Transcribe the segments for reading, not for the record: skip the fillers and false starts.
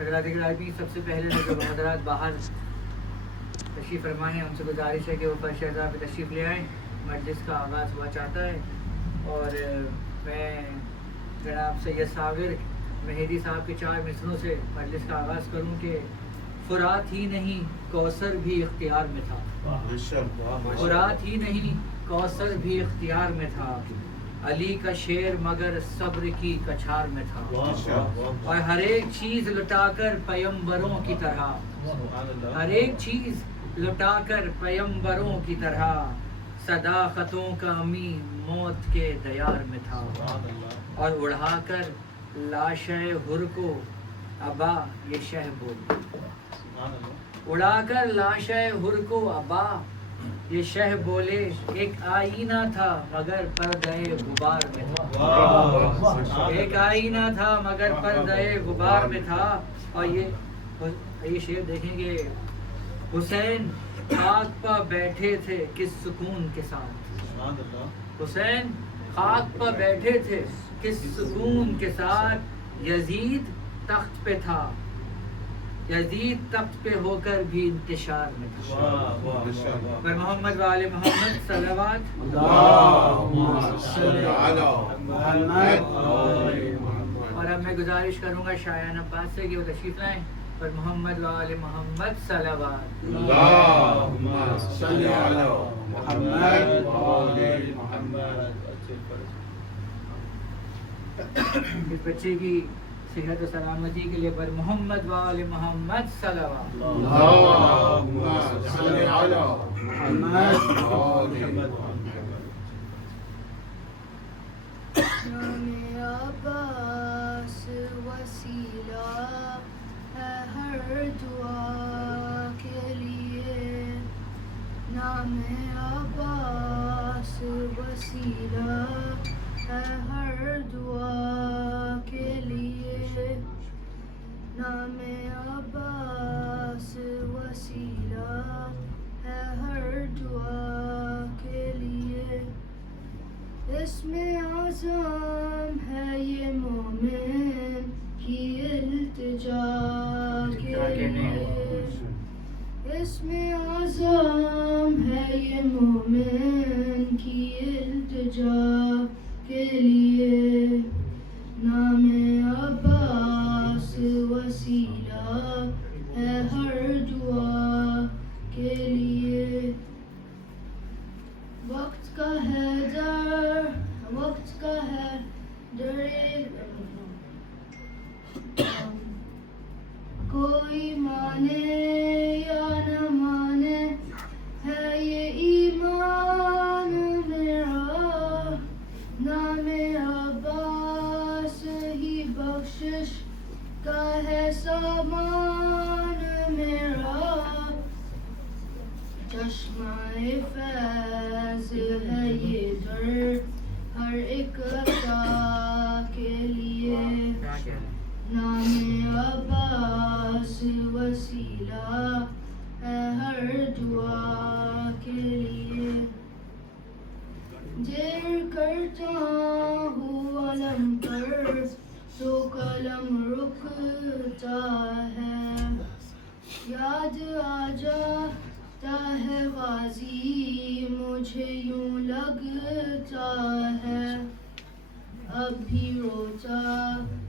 حضرات گرامی، سب سے پہلے جو حضرات باہر تشریف فرما ہیں ان سے گزارش ہے کہ وہ فرش اعضاء پہ تشریف لے آئیں، مجلس کا آغاز ہوا چاہتا ہے۔ اور میں جناب سید صابر مہدی صاحب کے 4 مصروں سے مجلس کا آغاز کروں کہ فرات ہی نہیں کوثر بھی اختیار میں تھا، فرات ہی نہیں کوثر بھی اختیار میں تھا، علی کا شیر مگر صبر کی کچھار میں تھا، اور ہر ایک چیز لٹا کر پیمبروں کی طرح، ہر ایک چیز لٹا کر پیمبروں کی طرح، صداقتوں کا امی موت کے دیار میں تھا، اور اڑھا کر لاشے ہر کو ابا یہ شہ بولے، اڑا کر لاشے ہر کو ابا یہ شہ بولے، ایک آئینہ تھا مگر پردہ غبار میں تھا، ایک آئینہ تھا مگر پردہ غبار میں تھا۔ اور یہ شعر دیکھیں گے، حسین خاک پہ بیٹھے تھے کس سکون کے ساتھ، حسین خاک پہ بیٹھے تھے کس سکون کے ساتھ، یزید تخت پہ تھا، یزید تخت پہ ہو کر بھی انتشار میں تھا۔ پر محمد و آل محمد صلوات، اور اب میں گزارش کروں گا شایان عباس سے کہ وہ تشریف لائیں، پر محمد و آل محمد صلوات۔ اس بچے کی صحت و سلامتی کے لیے پر محمد و آل محمد صلوات۔ نام عباس وسیلہ ہے ہر دعا کے لیے، نام عباس وسیلہ ہے ہر دعا کے لیے، نام عباس وسیلہ ہے ہر دعا کے لیے، اسم اعظم ہے یہ مومن کی التجا کے لیے، اسم اعظم ہے یہ مومن کی التجا کے لیے، نام عباس وسیلہ ہے ہر دعا کے لیے، وقت کا ہے در، وقت کا ہے در، کوئی مانے یا نہ مانے ہے یہ ایمان میرا، نام عباس ہی بخشش کا ہے سامان میرا، چشمہ فیض ہے یہ در ہر ایک عطا کے لیے، نام عباس وسیلہ ہے ہر دعا کے لیے، دیر کرتا ہوں علم پر تو قلم رکتا ہے، یاد آ جاتا ہے غازی مجھے یوں لگتا ہے، اب بھی روتا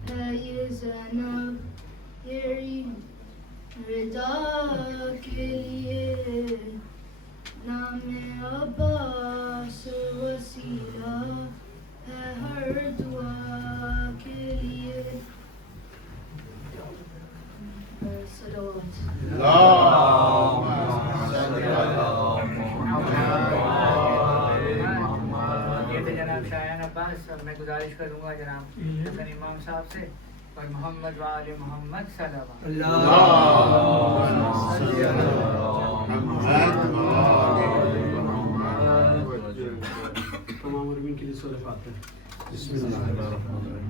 ہے یہ زینب تیری رضا کے لیے، نام عباس وسیلہ ہے ہر دعا کے لیے، صلوات۔ یہ تھے جناب شایان عباس، اور میں گزارش کروں گا جناب حسن امام صاحب سے، پر محمد و آل محمد صلوات۔ تمام مرمین کے لیے سورہ فاتحہ۔ بسم اللہ الرحمن الرحیم۔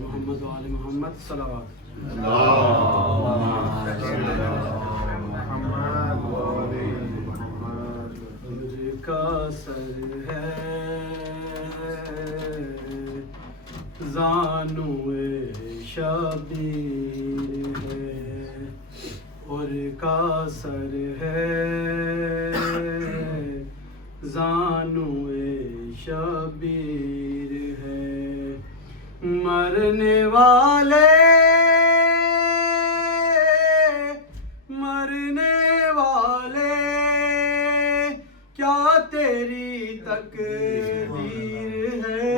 محمد و آل محمد صلوات۔ کا سر ہے زانوئے شبیر ہے اور کا سر ہے زانوئے شبیر ہے مرنے والے کیا تیری تقدیر ہے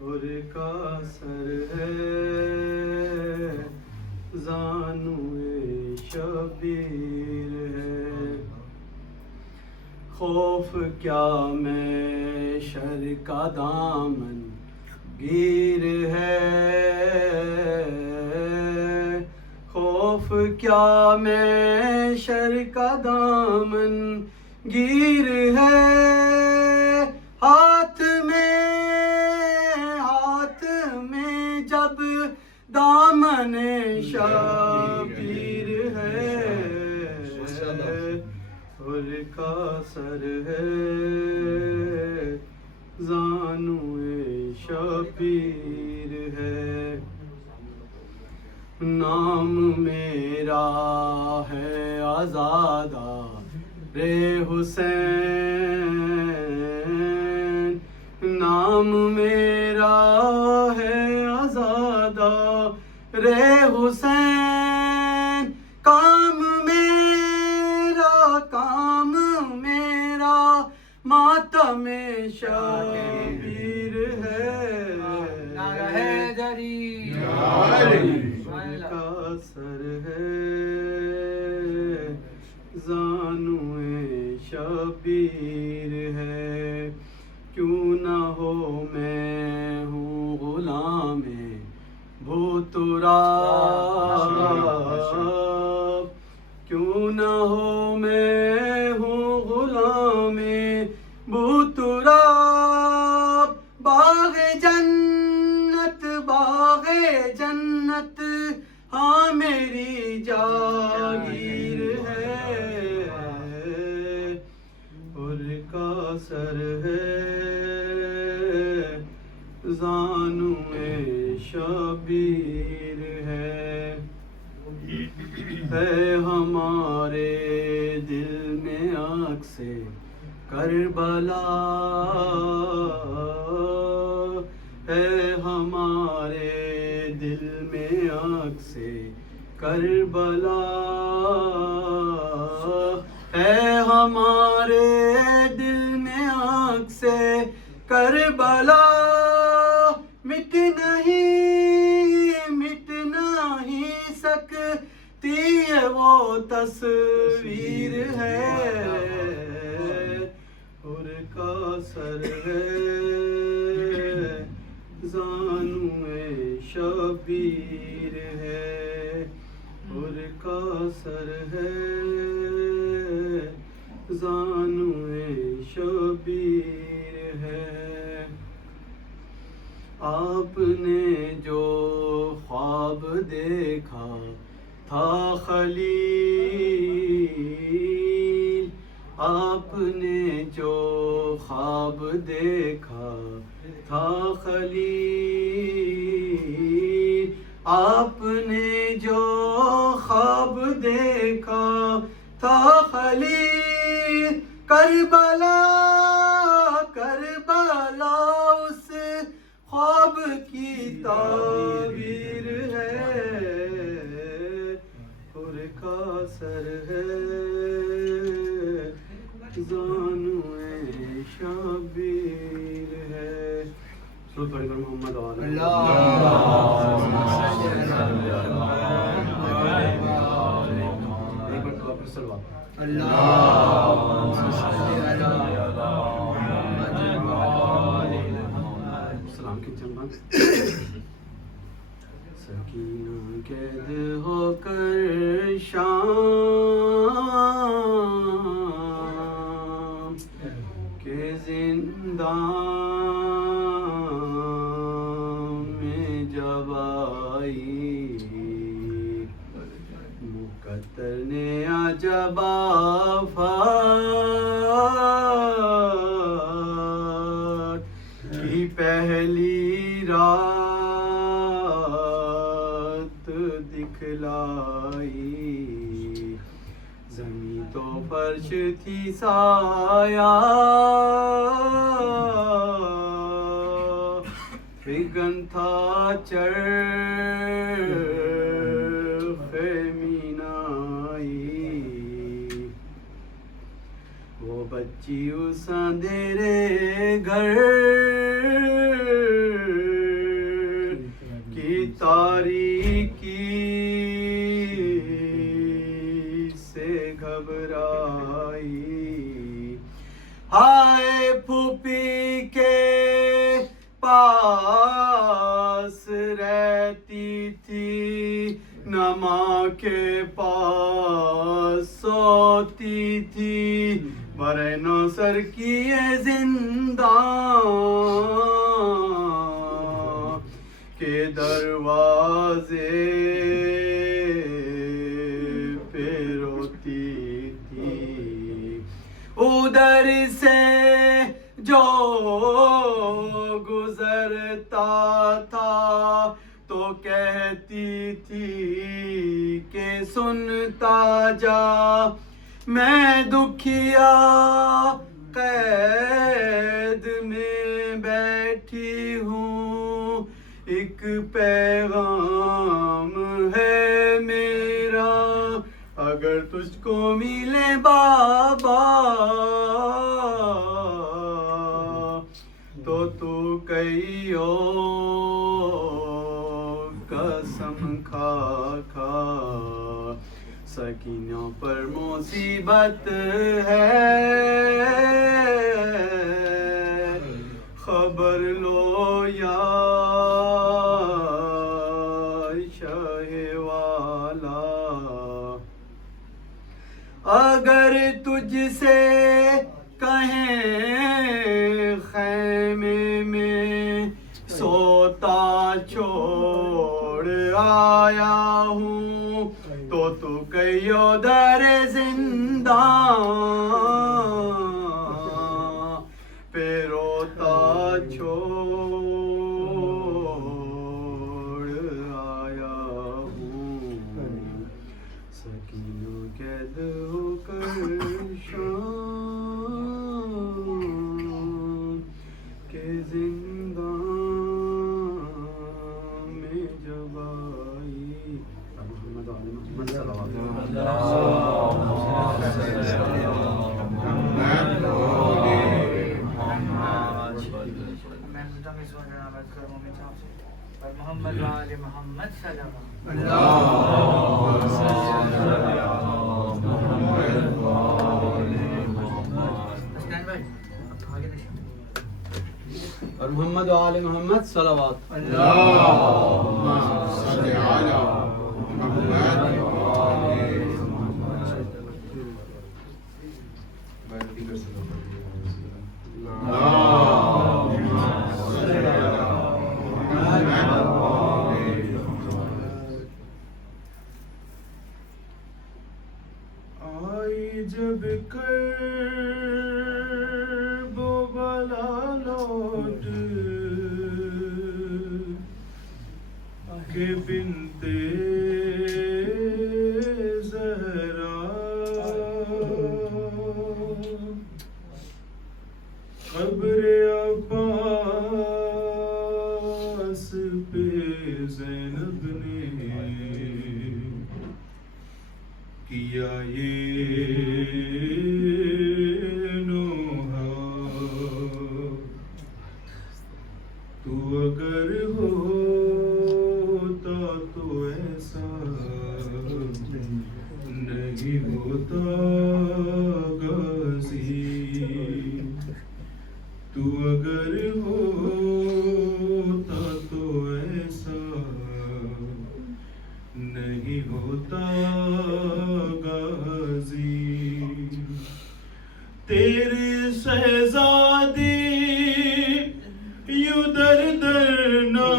اور کا سر ہے زانوئے شبیر ہے خوف کیا میں شر کا دامن گیر ہے خوف کیا میں شر کا دامن گیر ہے ہاتھ میں جب دامن شبیر ہے اور کا سر ہے زانوئے شبیر ہے نام میرا ہے آزادہ رے حسین نام میرا ہے آزادہ رے حسین کام میرا ماتم شبیر ہے نعرہ حیدری کا سر ہے زانوئے شبیر ہے کیوں نہ ہو میں ہوں غلام بھوتراب کیوں نہ ہو میں ہوں غلام بھوتراب باغ جنت ہاں میری جاگیر ہے اور کا سر ہے زانوئے شبیر ہے ہمارے دل میں عکس کربلا ہے ہمارے دل میں عکس کربلا ہے ہمارے دل میں عکس کربلا مٹ نہیں سکتی ہے وہ تصویر ہے اور کا سر ہے زانوئے شبیر ہے اور کا سر ہے زانوئے شبیر ہے آپ نے جو خواب دیکھا تھا خلیل آپ نے جو خواب دیکھا تھا خلیل آپ نے جو خواب دیکھا تھا خلیل کربلا اس خواب کی تعبیر ہے اور کا سر ہے زانوئے شبیر ہے سو پڑھ کر محمد ایک بار تو آپ سلوات سلام کی چمبا سکینہ قید ہو کر شام کے زندان میں جب آئی مقدر نے عجب آفات رات کی پہلی رات دکھلائی زمین تو فرش تھی سایہ فگن تھا چرخ مینائی وہ بچی اس اندھیرے گھر کی تاریکی سے گھبرائی ہائے پھوپھی کے پاس رہتی تھی نہ ماں کے پاس سوتی تھی برے نو سر کیے زندان کے دروازے پہ روتی تھی ادھر سے جو گزرتا تھا تو کہتی تھی کہ سنتا جا میں دکھیا قید میں بیٹھی ہوں ایک پیغام ہے میرا اگر تجھ کو ملے بابا تو کئیو قسم کھا کھا سکینوں پر مصیبت ہے خبر لو یا شاہ والا اگر تجھ سے کہیں خیمے میں سوتا چھوڑ آیا ہوں تو کئیو در زندان پہ روتا چھوڑ آیا ہوں سکینوں قید ہو کر شام کے زندان میں جب آئی محمد علی محمد صلوات محمد وآل محمد صلوات اور محمد وآل محمد صلوات اللهم صل على محمد آئی جب کرب و بلا لوٹ کے بنتے زہرا قبر عباس پہ زینب نے کیا یہ نوحہ تو اگر ہوتا تو ایسا نہیں ہوتا غازی تو اگر ہوتا تو ایسا نہیں ہوتا غازی تیرے شہزادی یوں در در نہ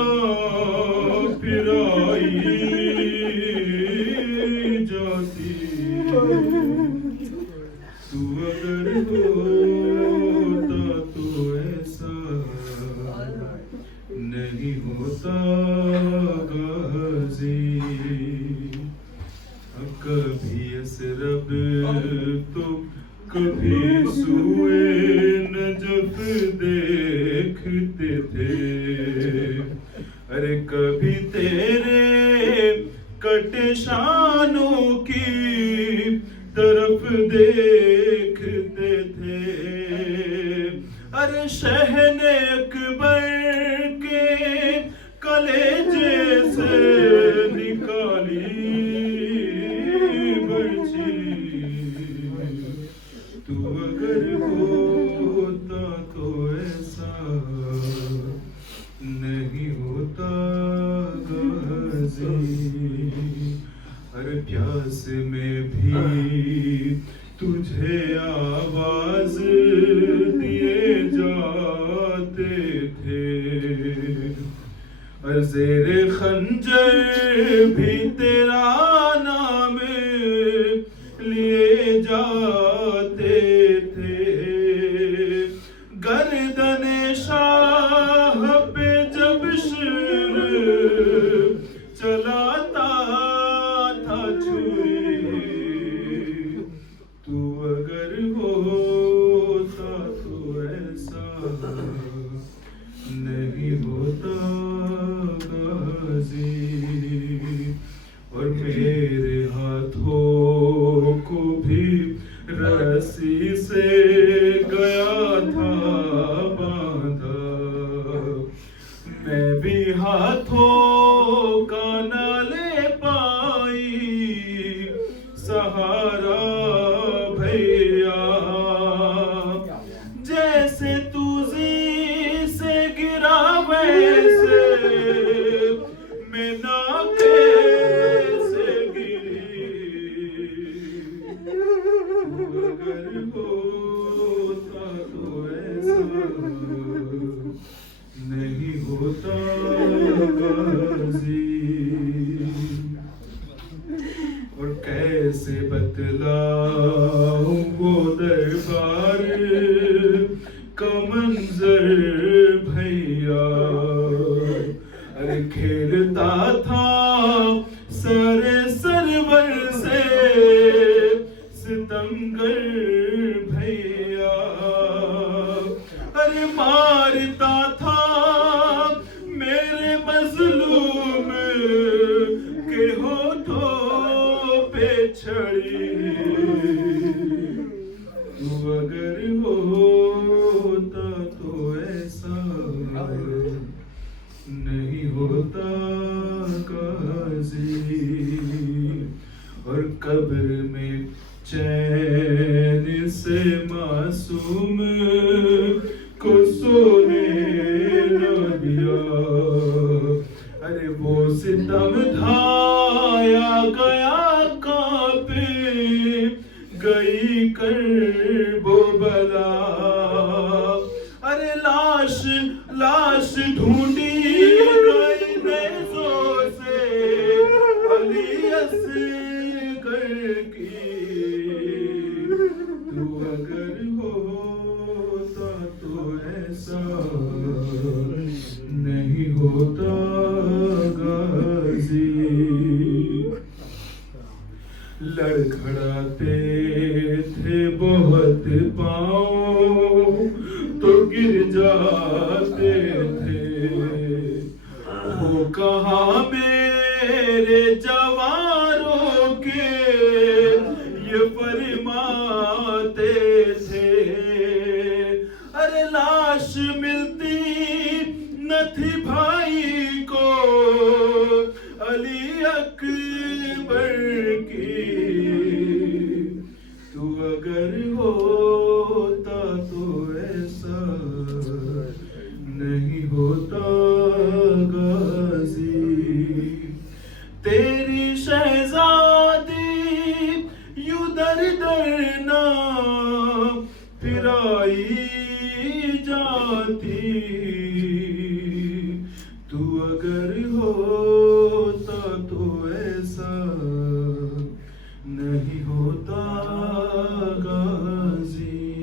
پھرائی جاتی تو اگر اگر ہوتا تو ایسا نہیں ہوتا غازی. کبھی اسرب تو کبھی سوئے نجف دیکھتے تھے. ارے کبھی تیرے کٹے شانوں کی طرف دیکھتے تھے. ارے شہن اکبر کے کلیجے سے نکالی برچی. تو اگر ہوتا تو ایسا نہیں ہوتا غازی. ہر پیاس میں بھی تجھے آواز دیے جاتے تھے. اور زیر خنجر بھی تیرا نام لیے جاتے تھے. گردن شاہ پہ جب شر چلاتا تھا چھری. تو اگر ہوتا تو ایسا نہیں ہوتا غازی. اور میرے ہاتھوں کو بھی رسی سے گیا تھا باندھا. میں بھی ہاتھوں کا نہ لے پائی سہارا بھیا. جیسے تو زی سے گرا ویسے میں ناکے سے گری. اگر ہوتا تو ایسا نہیں ہوتا غازی. اور کیسے بتلاؤں وہ دربار کا منظر بھیا. ارے کھیلتا تھا سر سرور سے ستمگر بھیا. ارے مارتا تھا میرے مظلوم کے ہونٹوں پہ چھڑی. تو اگر ہوتا تو ایسا نہیں ہوتا غازی. اور قبر میں چین سے معصوم کو سونے نہ دیا. ارے وہ ستم دھایا گیا کانپے گئی کرب و بلا. ارے لاش لاش ڈھونڈی گئی نیزوں سے علی اصغر کی. تو اگر ہوتا تو ایسا نہیں ہوتا غازی. لڑکھڑاتے تھے بہت پاؤں تو گر جاتے تھے. وہ کہاں میرے جواروں کے یہ فرماتے تھے. ارے لاش ملتی نہ تھی بھائی کو علی اکبر کی. تو اگر ہوتا تو ایسا نہیں ہوتا غازی. تیری شہزادی یوں در در نہ پھرائی جاتی. تو اگر ہوتا تو ایسا نہیں ہوتا غازی.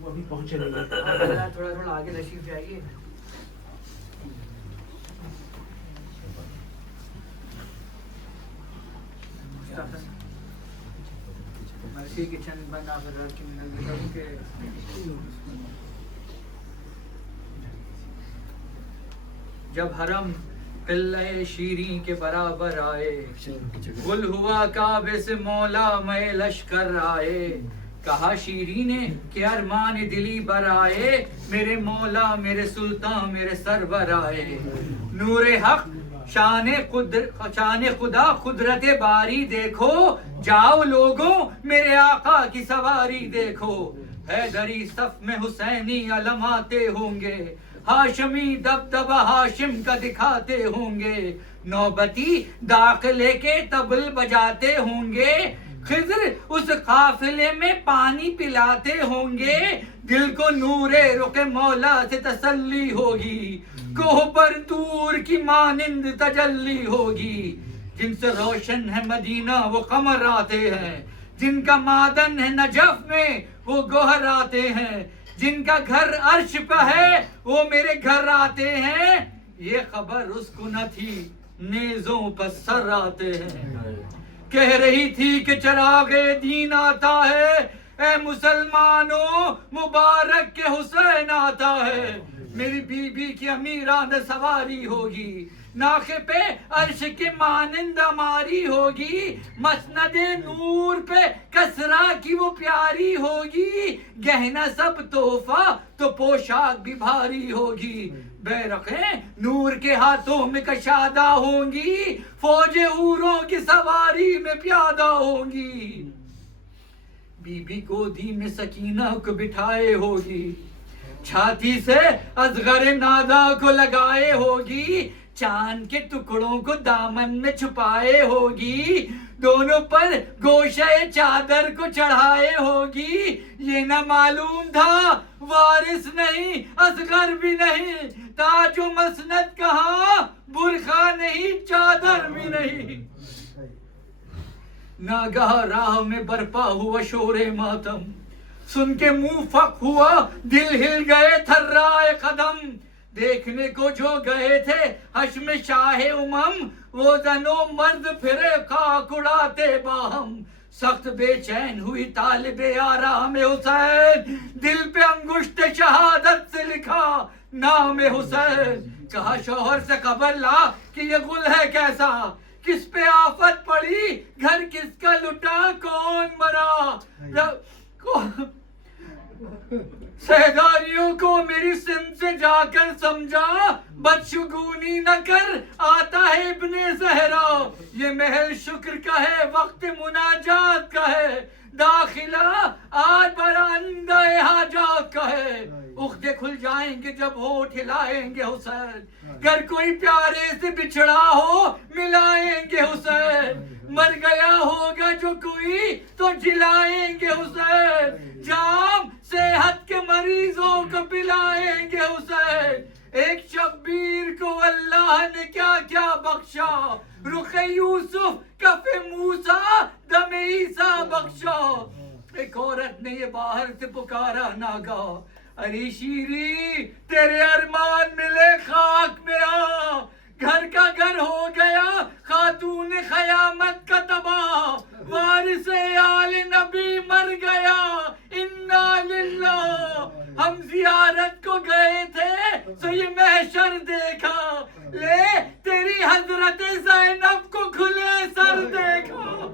وہ ابھی پہنچے نہیں ہیں. آپ ذرا تھوڑا تھوڑا آگے تشریف جائیے. مرسی کے چند بند آپ حضرات کی منت کروں کہ جب حرم قلعہ شیریں کے برابر آئے، گل ہوا کعبے سے مولا میں لشکر آئے، کہا شیریں نے کہ ارمان دلی بر آئے، میرے مولا میرے سلطان میرے سرور آئے، نور حق شان خدا قدرت باری دیکھو، جاؤ لوگوں میرے آقا کی سواری دیکھو، حیدری صف میں حسینی علم آتے ہوں گے، ہاشمی دبدبہ ہاشم کا دکھاتے ہوں گے، نوبتی داخلے کے طبل بجاتے ہوں گے، خضر اس قافلے میں پانی پلاتے ہوں گے، دل کو نور رخ مولا سے تسلی ہوگی، کوہ پر دور کی مانند تجلی ہوگی، جن سے روشن ہے مدینہ وہ قمر آتے ہیں، جن کا معدن ہے نجف میں وہ گوہر آتے ہیں، جن کا گھر عرش پہ ہے وہ میرے گھر آتے ہیں، یہ خبر اس کو نہ تھی نیزوں پر سر آتے ہیں، کہہ رہی تھی کہ چراغ دین آتا ہے، اے مسلمانوں مبارک کے حسین آتا ہے، میری بی بی کی امیران سواری ہوگی، ناخے پہ عرش کے مانند ہماری ہوگی، مسند نور پہ کسرا کی وہ پیاری ہوگی، گہنا سب تحفہ تو پوشاک بھی بھاری ہوگی، بیرقیں نور کے ہاتھوں میں کشادہ ہوں گی، فوج حوروں کی سواری میں پیادہ ہوں گی، بی بی گودی میں سکینہ کو بٹھائے ہوگی، چھاتی سے اصغر نادا کو لگائے ہوگی، چاند کے ٹکڑوں کو دامن میں چھپائے ہوگی، دونوں پر گوشہ چادر کو چڑھائے ہوگی، یہ نہ معلوم تھا وارث نہیں اصغر بھی نہیں، تاج و مسند کہاں برقع نہیں چادر بھی نہیں، ناگاہ راہ میں برپا ہوا شور ماتم، سن کے منہ فق ہوا دل ہل گئے تھرائے قدم، دیکھنے کو جو گئے تھے حشم شاہ امم، وہ زن و مرد پھرے خاک اڑاتے باہم، سخت بے چین ہوئی طالب آرام حسین، دل پہ انگشت شہادت سے لکھا نام حسین، کہا شوہر سے خبر لا کہ یہ گل ہے کیسا، کس پہ آفت پڑی گھر کس کا لٹا کون مرا، سہداریوں کو میری سمت سے جا کر سمجھا، بدشگونی نہ کر آتا ہے ابن زہرا، یہ محل شکر کا ہے وقت مناجات کا ہے، داخلہ آج برآمدہ حاجات کا ہے، عقدے کھل جائیں گے جب ہونٹ ہلائیں گے حسین، گر کوئی پیارے سے بچھڑا ہو ملائیں گے حسین، مر گیا ہوگا جو کوئی تو جلائیں گے حسین، جام صحت کے مریضوں کو پلائیں گے حسین، ایک شبیر کو اللہ نے کیا کیا بخشا، رخ یوسف کف موسیٰ دم عیسیٰ بخشا، ایک عورت نے یہ باہر سے پکارا ناگا، ارے شیری تیرے ارمان ملے خاک میں آ، گھر کا گھر ہو گیا خاتون قیامت کا تباہ، وارث آل نبی مر گیا انا للہ، ہم زیارت کو گئے تھے تو یہ محشر دیکھا، لے تیری حضرت زینب کو کھلے سر دیکھا،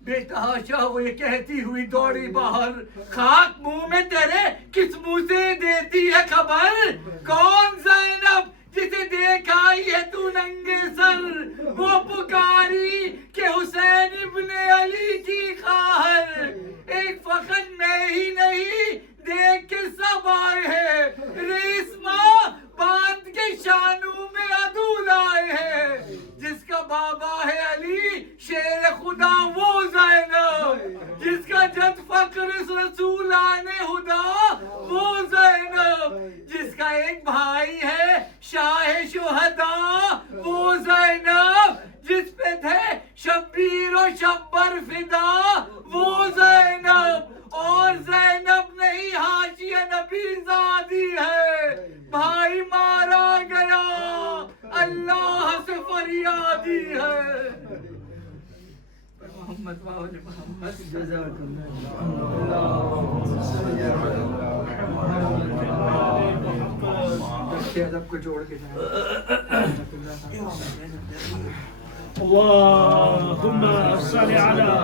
بے تحاشا وہ یہ کہتی ہوئی دوڑی باہر، خاک منہ میں تیرے کس منہ سے دیتی ہے خبر، کون زینب جسے دیکھا یہ تو ننگے سر، وہ پکاری کہ حسین ابن علی کی خواہر، ایک فقط میں ہی نہیں دیکھ کے سب آئے ہیں، ریسما باندھ کے شانوں میں عدول آئے ہیں، جس کا بابا ہے علی شیر خدا وہ زینب، جس کا جد فقر رسولان خدا وہ زینب، جس کا ایک بھائی ہے شاہ شہداء وہ زینب، جس پہ تھے شبیر و شبر فدا پیزا دی ہے، بھائی مارا گیا اللہ سے فریادی ہے. محمد واؤل محمد جزاک اللہ کو جوڑ کے اللهم صل على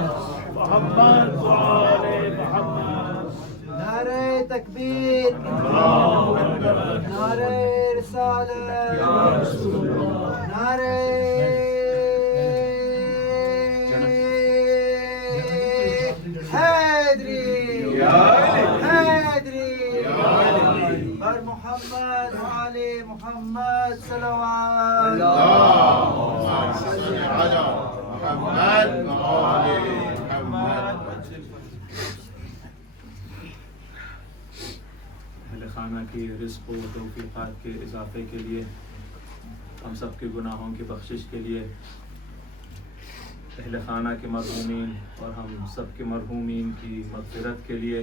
محمد وآل محمد. نعرہ تکبیر، نعرہ رسالت، نعرہ حیدری، حیدری بر محمد وآل محمد صلوات. اللهم صل على محمد وآل محمد. اہل خانہ کی رزق و توفیقات کے اضافے کے لیے، ہم سب کے گناہوں کی بخشش کے لیے، اہل خانہ کے مرحومین اور ہم سب کے مرحومین کی مغفرت کے لیے،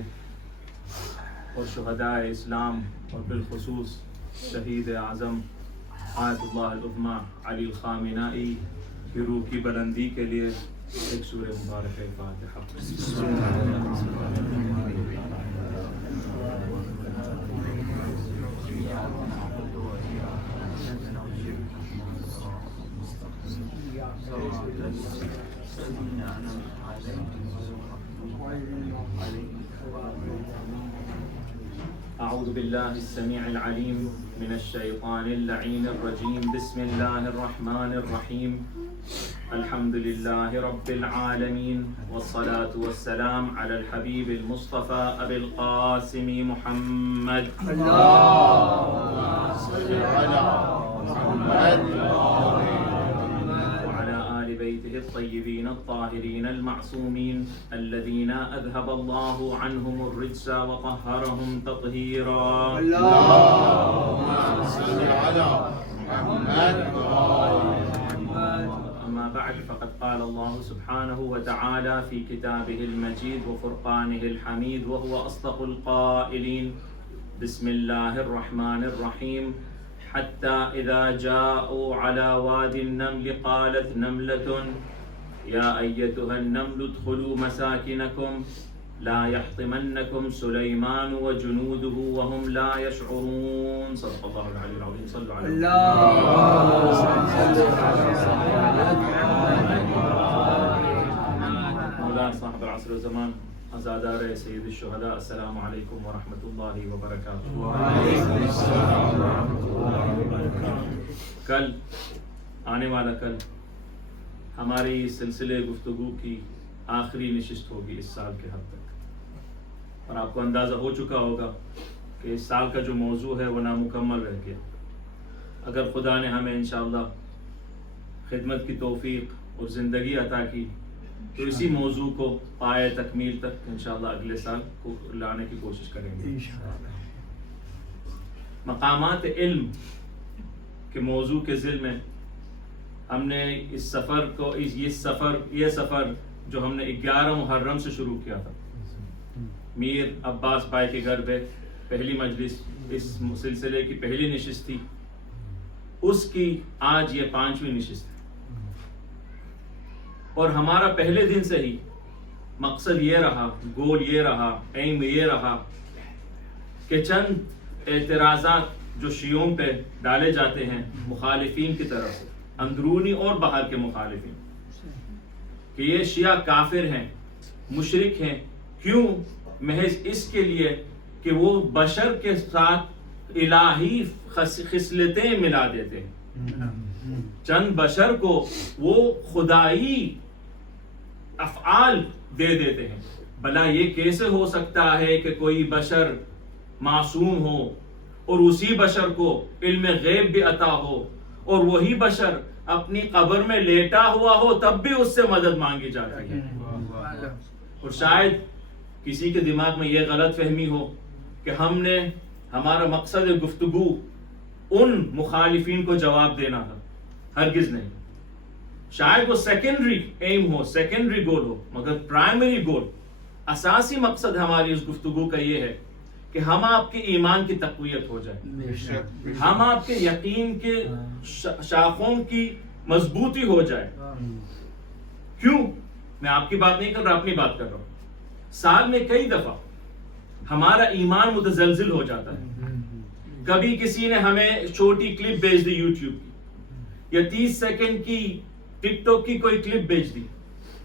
اور شہداء اسلام اور بالخصوص شہید اعظم آیت اللہ العظمیٰ علی الخامنائی کی روح کی بلندی کے لیے ایک سورہ مبارک فاتحہ. أعوذ بالله السميع العليم من الشيطان اللعين الرجيم. بسم الله الرحمن الرحيم. الحمد لله رب العالمين، والصلاة والسلام على الحبيب المصطفى أبي القاسم محمد. اللهم صل على محمد وعلى آل بيته الطيبين الطاهرين المعصومين الذين أذهب الله عنهم الرجس وطهرهم تطهيرا. اللهم صل على محمد وآل محمد. أما بعد، فقد قال الله سبحانه وتعالى في كتابه المجيد وفرقانه الحميد وهو أصدق القائلين. بسم الله الرحمن الرحيم. حتى إذا جاءوا على واد النمل قالت نملة يا أيتها النمل ادخلوا مساكنكم لا يحطمنكم سليمان وجنوده وهم لا يشعرون. صدق الله العلي العظيم. صلوا على مولانا صاحب العصر والزمان، عزادار سید الشہداء، السلام علیکم ورحمۃ اللہ وبرکاتہ. کل آنے والا کل ہماری سلسلے گفتگو کی آخری نشست ہوگی اس سال کے حد تک، اور آپ کو اندازہ ہو چکا ہوگا کہ اس سال کا جو موضوع ہے وہ نامکمل رہ گیا. اگر خدا نے ہمیں انشاءاللہ خدمت کی توفیق اور زندگی عطا کی تو اسی موضوع کو پائے تکمیل تک انشاءاللہ اگلے سال کو لانے کی کوشش کریں گے. مقامات علم کے موضوع کے ذیل میں ہم نے اس سفر کو یہ سفر جو ہم نے 11 محرم سے شروع کیا تھا، میر عباس بھائی کے گھر پہ پہلی مجلس، اس سلسلے کی پہلی نشست تھی، اس کی آج یہ 5ویں نشست ہے. اور ہمارا پہلے دن سے ہی مقصد یہ رہا، گول یہ رہا، ایم یہ رہا کہ چند اعتراضات جو شیعوں پہ ڈالے جاتے ہیں مخالفین کی طرف سے، اندرونی اور باہر کے مخالفین، کہ یہ شیعہ کافر ہیں، مشرک ہیں. کیوں؟ محض اس کے لیے کہ وہ بشر کے ساتھ الہی خصلتیں ملا دیتے ہیں. چند بشر کو وہ خدائی افعال دے دیتے ہیں. بھلا یہ کیسے ہو سکتا ہے کہ کوئی بشر معصوم ہو اور اسی بشر کو علم غیب بھی عطا ہو، اور وہی بشر اپنی قبر میں لیٹا ہوا ہو تب بھی اس سے مدد مانگی جاتی ہے. اور شاید کسی کے دماغ میں یہ غلط فہمی ہو کہ ہمارا مقصد گفتگو ان مخالفین کو جواب دینا تھا. ہرگز نہیں. شاید وہ سیکنڈری ایم ہو، سیکنڈری گول ہو، مگر پرائمری گول، اساسی مقصد ہماری اس گفتگو کا یہ ہے کہ ہم آپ کے ایمان کی تقویت ہو جائے، ہم آپ کے یقین کے شاخوں کی مضبوطی ہو جائے. کیوں؟ میں آپ کی بات نہیں کر رہا، اپنی بات کر رہا ہوں. سال میں کئی دفعہ ہمارا ایمان متزلزل ہو جاتا ہے. کبھی کسی نے ہمیں چھوٹی کلپ بھیج دی یوٹیوب کی، یا 30 سیکنڈ کی ٹک ٹاک کی کوئی کلپ بھیج دی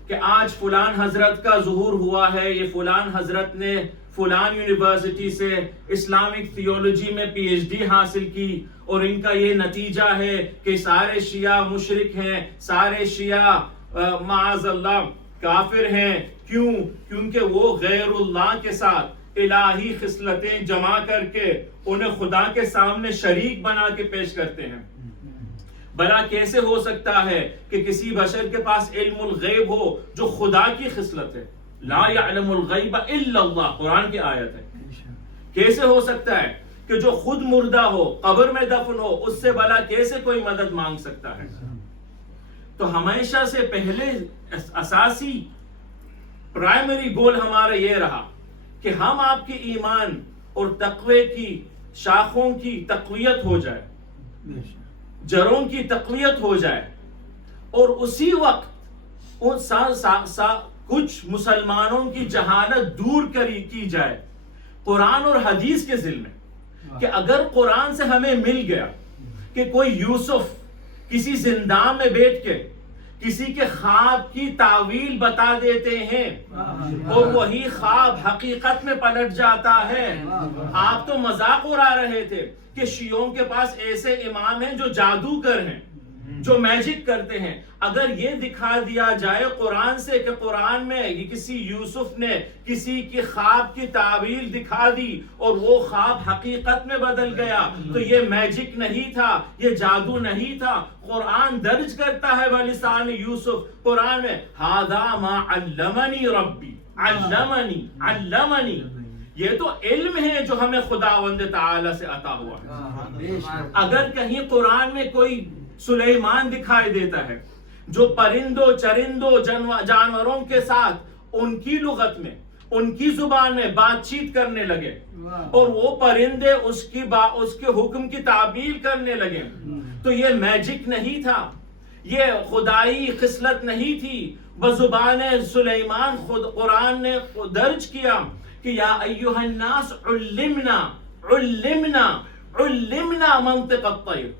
کہ آج فلان حضرت کا ظہور ہوا ہے، یہ فلان حضرت نے فلان یونیورسٹی سے اسلامک تھیولوجی میں پی ایچ ڈی حاصل کی، اور ان کا یہ نتیجہ ہے کہ سارے شیعہ مشرک ہیں، سارے شیعہ معاذ اللہ کافر ہیں. کیوں؟ کیونکہ وہ غیر اللہ کے ساتھ الہی خصلتیں جمع کر کے انہیں خدا کے سامنے شریک بنا کے پیش کرتے ہیں. بھلا کیسے ہو سکتا ہے کہ کسی بشر کے پاس علم الغیب ہو جو خدا کی خصلت ہے؟ لا یعلم الغیب الا اللہ، قرآن کی آیت ہے. کیسے ہو سکتا ہے کہ جو خود مردہ ہو، قبر میں دفن ہو، اس سے بھلا کیسے کوئی مدد مانگ سکتا ہے؟ تو ہمیشہ سے پہلے اساسی پرائمری گول ہمارا یہ رہا کہ ہم آپ کے ایمان اور تقوی کی شاخوں کی تقویت ہو جائے، جڑوں کی تقویت ہو جائے، اور اسی وقت کچھ مسلمانوں کی جہالت دور کی جائے قرآن اور حدیث کے ذیل میں. کہ اگر قرآن سے ہمیں مل گیا کہ کوئی یوسف کسی زندان میں بیٹھ کے کسی کے خواب کی تعویل بتا دیتے ہیں اور وہی خواب حقیقت میں پلٹ جاتا ہے. آپ تو مذاق اڑا رہے تھے کہ شیعوں کے پاس ایسے امام ہیں جو جادوگر ہیں، جو میجک کرتے ہیں. اگر یہ دکھا دیا جائے قرآن سے کہ قرآن میں کسی یوسف نے کسی کی خواب کی تعویل دکھا دی اور وہ خواب حقیقت میں بدل گیا، تو یہ میجک نہیں تھا، یہ جادو نہیں تھا. قرآن درج کرتا ہے بلسان یوسف قرآن میں ھذا ما علمنی ربی، علمنی. یہ تو علم ہے جو ہمیں خداوند تعالی سے عطا ہوا ہے. اگر کہیں قرآن میں کوئی سلیمان دکھائی دیتا ہے جو پرندوں چرندوں جانوروں کے ساتھ ان کی لغت میں ان کی زبان میں بات چیت کرنے لگے اور وہ پرندے اس کے حکم کی تعبیر کرنے لگے، تو یہ میجک نہیں تھا، یہ خدائی خصلت نہیں تھی. بزبان سلیمان خود قرآن نے درج کیا کہ یا ایھا الناس علمنا منطق الطیر.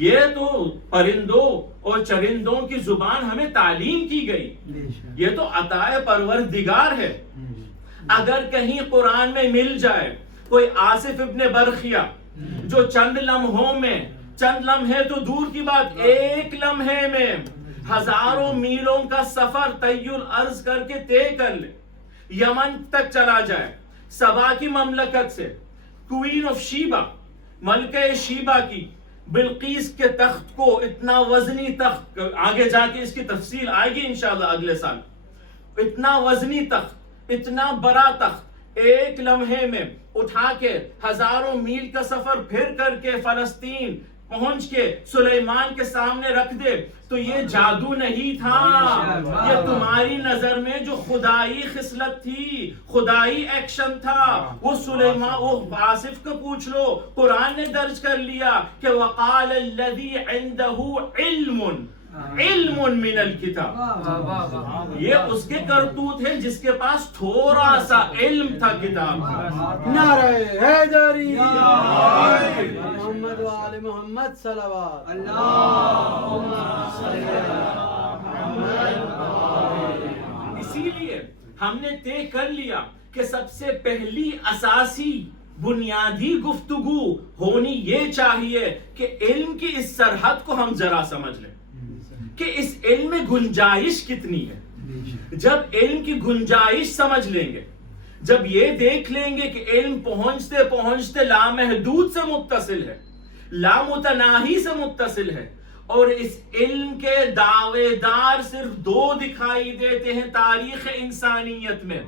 یہ تو پرندوں اور چرندوں کی زبان ہمیں تعلیم کی گئی، یہ تو عطائے پروردگار ہے. اگر کہیں قرآن میں مل جائے کوئی آصف ابن برخیہ جو چند لمحے تو دور کی بات، ایک لمحے میں ہزاروں میلوں کا سفر طی الارض کر کے طے کر لے، یمن تک چلا جائے، سبا کی مملکت سے کوئین آف شیبا، ملکہ شیبا کی بلقیس کے تخت کو، اتنا وزنی تخت، آگے جا کے اس کی تفصیل آئے گی انشاءاللہ اگلے سال، اتنا وزنی تخت، اتنا بڑا تخت ایک لمحے میں اٹھا کے ہزاروں میل کا سفر پھر کر کے فلسطین پہنچ کے سلیمان کے سامنے رکھ دے، تو یہ جادو نہیں تھا، یہ تمہاری نظر میں جو خدائی خصلت تھی، خدائی ایکشن تھا. وہ سلیمان، وہ آصف کو پوچھ لو، قرآن نے درج کر لیا کہ وقال الذی عنده علم من الکتاب. یہ اس کے کرتوت ہے جس کے پاس تھوڑا سا علم تھا کتاب کا. نعرہ حیدری، محمد و آل محمد صلوات. اسی لیے ہم نے طے کر لیا کہ سب سے پہلی اساسی بنیادی گفتگو ہونی یہ چاہیے کہ علم کی اس سرحد کو ہم ذرا سمجھ لیں کہ اس علم میں گنجائش کتنی ہے. جب علم کی گنجائش سمجھ لیں گے، جب یہ دیکھ لیں گے کہ علم پہنچتے پہنچتے لامحدود سے متصل ہے، لامتناہی سے متصل ہے، اور اس علم کے دعوے دار صرف 2 دکھائی دیتے ہیں تاریخ انسانیت میں.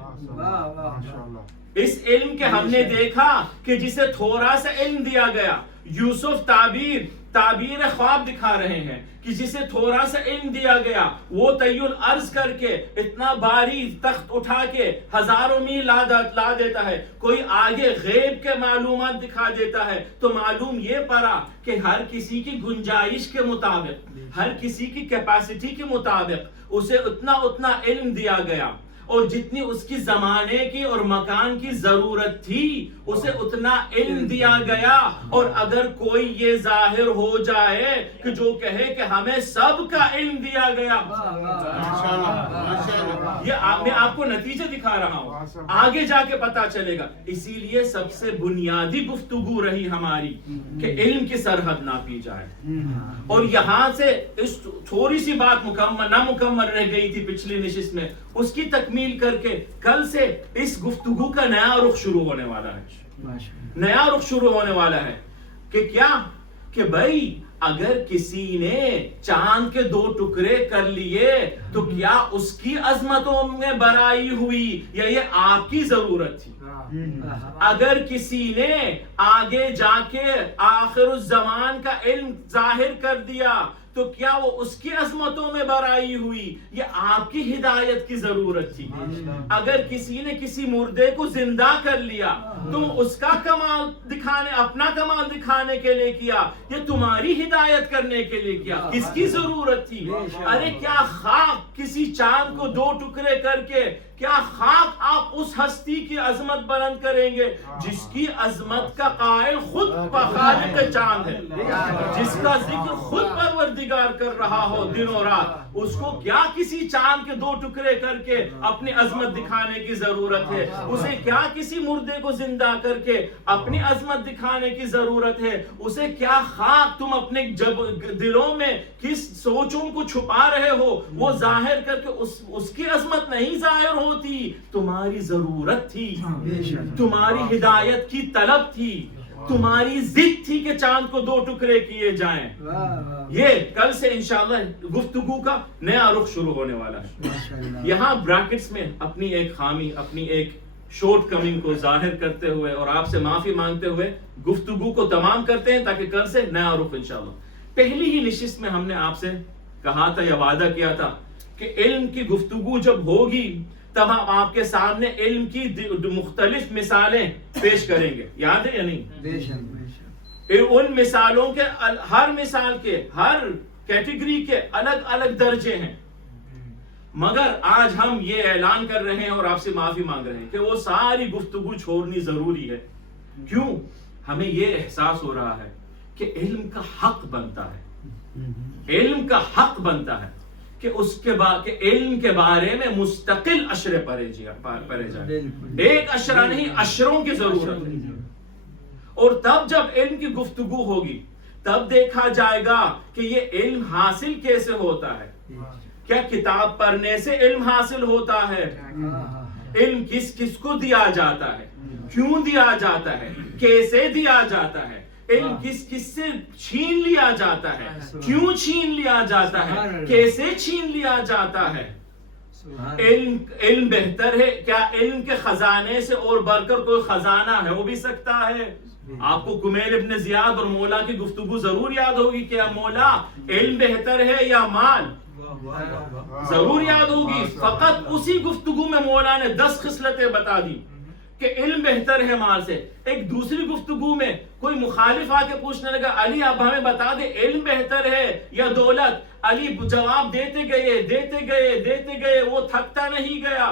اس علم کے ہم نے دیکھا کہ جسے تھوڑا سا علم دیا گیا، یوسف تعبیر تعبیر خواب دکھا رہے ہیں کہ جسے تھوڑا سا علم دیا گیا وہ طی الارض کر کے اتنا بھاری تخت اٹھا کے ہزاروں میل لا دیتا ہے. کوئی آگے غیب کے معلومات دکھا دیتا ہے تو معلوم یہ پڑا کہ ہر کسی کی گنجائش کے مطابق، ہر کسی کی کیپیسٹی کے مطابق اسے اتنا علم دیا گیا، اور جتنی اس کی زمانے کی اور مکان کی ضرورت تھی اسے اتنا علم دیا گیا. اور اگر کوئی یہ ظاہر ہو جائے کہ جو کہے کہ ہمیں سب کا علم دیا گیا، یہ میں آپ کو نتیجہ دکھا رہا ہوں، آگے جا کے پتا چلے گا. اسی لیے سب سے بنیادی گفتگو رہی ہماری کہ علم کی سرحد نہ پی جائے. اور یہاں سے اس تھوڑی سی بات نامکمل رہ گئی تھی پچھلی نشست میں، اس کی تکمیل کر کے کل سے اس گفتگو کا نیا رخ شروع ہونے والا ہے. نیا رخ شروع ہونے والا ہے کہ کیا کہ بھائی اگر کسی نے چاند کے 2 ٹکڑے کر لیے تو کیا اس کی عظمتوں میں بڑائی ہوئی یا یہ آپ کی ضرورت تھی؟ اگر کسی نے آگے جا کے آخر الزمان کا علم ظاہر کر دیا تو کیا وہ اس کی عظمتوں میں بڑائی ہوئی یہ آپ کی ہدایت کی ضرورت تھی؟ اگر کسی نے کسی مردے کو زندہ کر لیا تم اس کا کمال دکھانے، اپنا کمال دکھانے کے لیے کیا، یہ تمہاری ہدایت کرنے کے لیے کیا، کس کی ضرورت تھی؟ ارے کیا خاک کسی چاند کو 2 ٹکڑے کر کے کیا خاک آپ اس ہستی کی عظمت بلند کریں گے جس کی عظمت کا قائل خود خالق چاند ہے، جس کا ذکر خود پروردگار کر رہا ہو دن و رات؟ اس کو کیا کسی چاند کے 2 ٹکڑے کر کے اپنی عظمت دکھانے کی ضرورت ہے؟ اسے کیا کسی مردے کو زندہ کر کے اپنی عظمت دکھانے کی ضرورت ہے؟ اسے کیا خاک تم اپنے دلوں میں کس سوچوں کو چھپا رہے ہو وہ ظاہر کر کے اس کی عظمت نہیں ظاہر ہوتی؟ تمہاری ضرورت تھی، تمہاری ہدایت کی طلب تھی، تمہاری ضد تھی کہ چاند کو 2 ٹکڑے کیے جائیں. یہ کل سے انشاءاللہ گفتگو کا نیا رخ شروع ہونے والا ہے. یہاں بریکٹس میں اپنی ایک خامی، اپنی ایک شارٹ کمنگ کو ظاہر کرتے ہوئے اور آپ سے معافی مانگتے ہوئے گفتگو کو تمام کرتے ہیں تاکہ کل سے نیا رخ انشاءاللہ. پہلی ہی نشست میں ہم نے آپ سے کہا تھا یا وعدہ کیا تھا کہ علم کی گفتگو جب ہوگی تب ہم آپ کے سامنے علم کی مختلف مثالیں پیش کریں گے. یاد ہے یا نہیں؟ ان مثالوں کے ہر مثال کے ہر کیٹیگری کے الگ الگ درجے ہیں، مگر آج ہم یہ اعلان کر رہے ہیں اور آپ سے معافی مانگ رہے ہیں کہ وہ ساری گفتگو چھوڑنی ضروری ہے. کیوں؟ ہمیں یہ احساس ہو رہا ہے کہ علم کا حق بنتا ہے، علم کا حق بنتا ہے کہ اس کے بعد کہ علم کے بارے میں مستقل اشرے پڑھے جائیں. ایک اشرہ نہیں، اشروں کی ضرورت ہے. اور تب جب علم کی گفتگو ہوگی تب دیکھا جائے گا کہ یہ علم حاصل کیسے ہوتا ہے. کیا کتاب پڑھنے سے علم حاصل ہوتا ہے؟ علم کس کس کو دیا جاتا ہے، کیوں دیا جاتا ہے، کیسے دیا جاتا ہے؟ علم کس کس سے چھین لیا جاتا ہے، کیوں چھین لیا جاتا ہے، کیسے چھین لیا جاتا ہے؟ علم بہتر ہے کیا؟ علم کے خزانے سے اور بڑھ کر کوئی خزانہ ہے؟ ہو بھی سکتا ہے. آپ کو کمیل ابن زیاد اور مولا کی گفتگو ضرور یاد ہوگی کہ مولا علم بہتر ہے یا مال؟ ضرور یاد ہوگی. فقط اسی گفتگو میں مولا نے 10 خصلتیں بتا دی کہ علم بہتر ہے مال سے. ایک دوسری گفتگو میں کوئی مخالف آ کے پوچھنے لگا علی آپ ہمیں بتا دیں علم بہتر ہے یا دولت؟ علی جواب دیتے گئے وہ تھکتا نہیں گیا.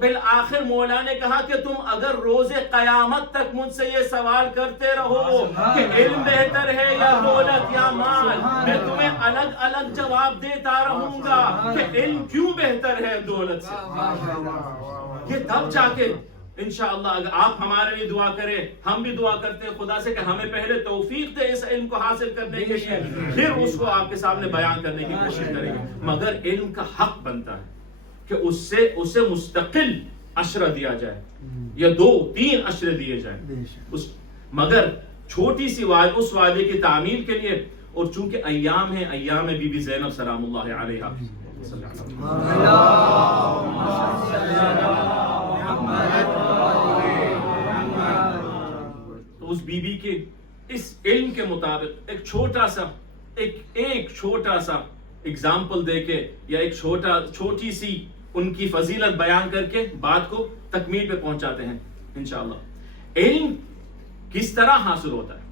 بالآخر مولا نے کہا کہ تم اگر روز قیامت تک مجھ سے یہ سوال کرتے رہو کہ علم بہتر ہے یا دولت یا مال، میں تمہیں الگ الگ جواب دیتا رہوں گا کہ علم کیوں بہتر ہے دولت سے. یہ تب جا کے انشاءاللہ اگر آپ ہمارے لیے دعا کریں، ہم بھی دعا کرتے ہیں خدا سے کہ ہمیں پہلے توفیق دے اس علم کو حاصل کرنے کے لیے، پھر اس کو آپ کے سامنے بیان کرنے کی کوشش کریں گے. مگر علم کا حق بنتا ہے کہ اسے مستقل اشرہ دیا جائے یا 2-3 اشرے دیے جائیں. مگر چھوٹی سی اس وعدے کی تعمیل کے لیے، اور چونکہ ایام ہیں، ایام بی بی زینب سلام اللہ علیہا، تو اس بی بی کے اس علم کے مطابق ایک چھوٹا سا اگزامپل دے کے یا ایک چھوٹی سی ان کی فضیلت بیان کر کے بات کو تکمیل پہ پہنچاتے ہیں انشاءاللہ۔ علم کس طرح حاصل ہوتا ہے؟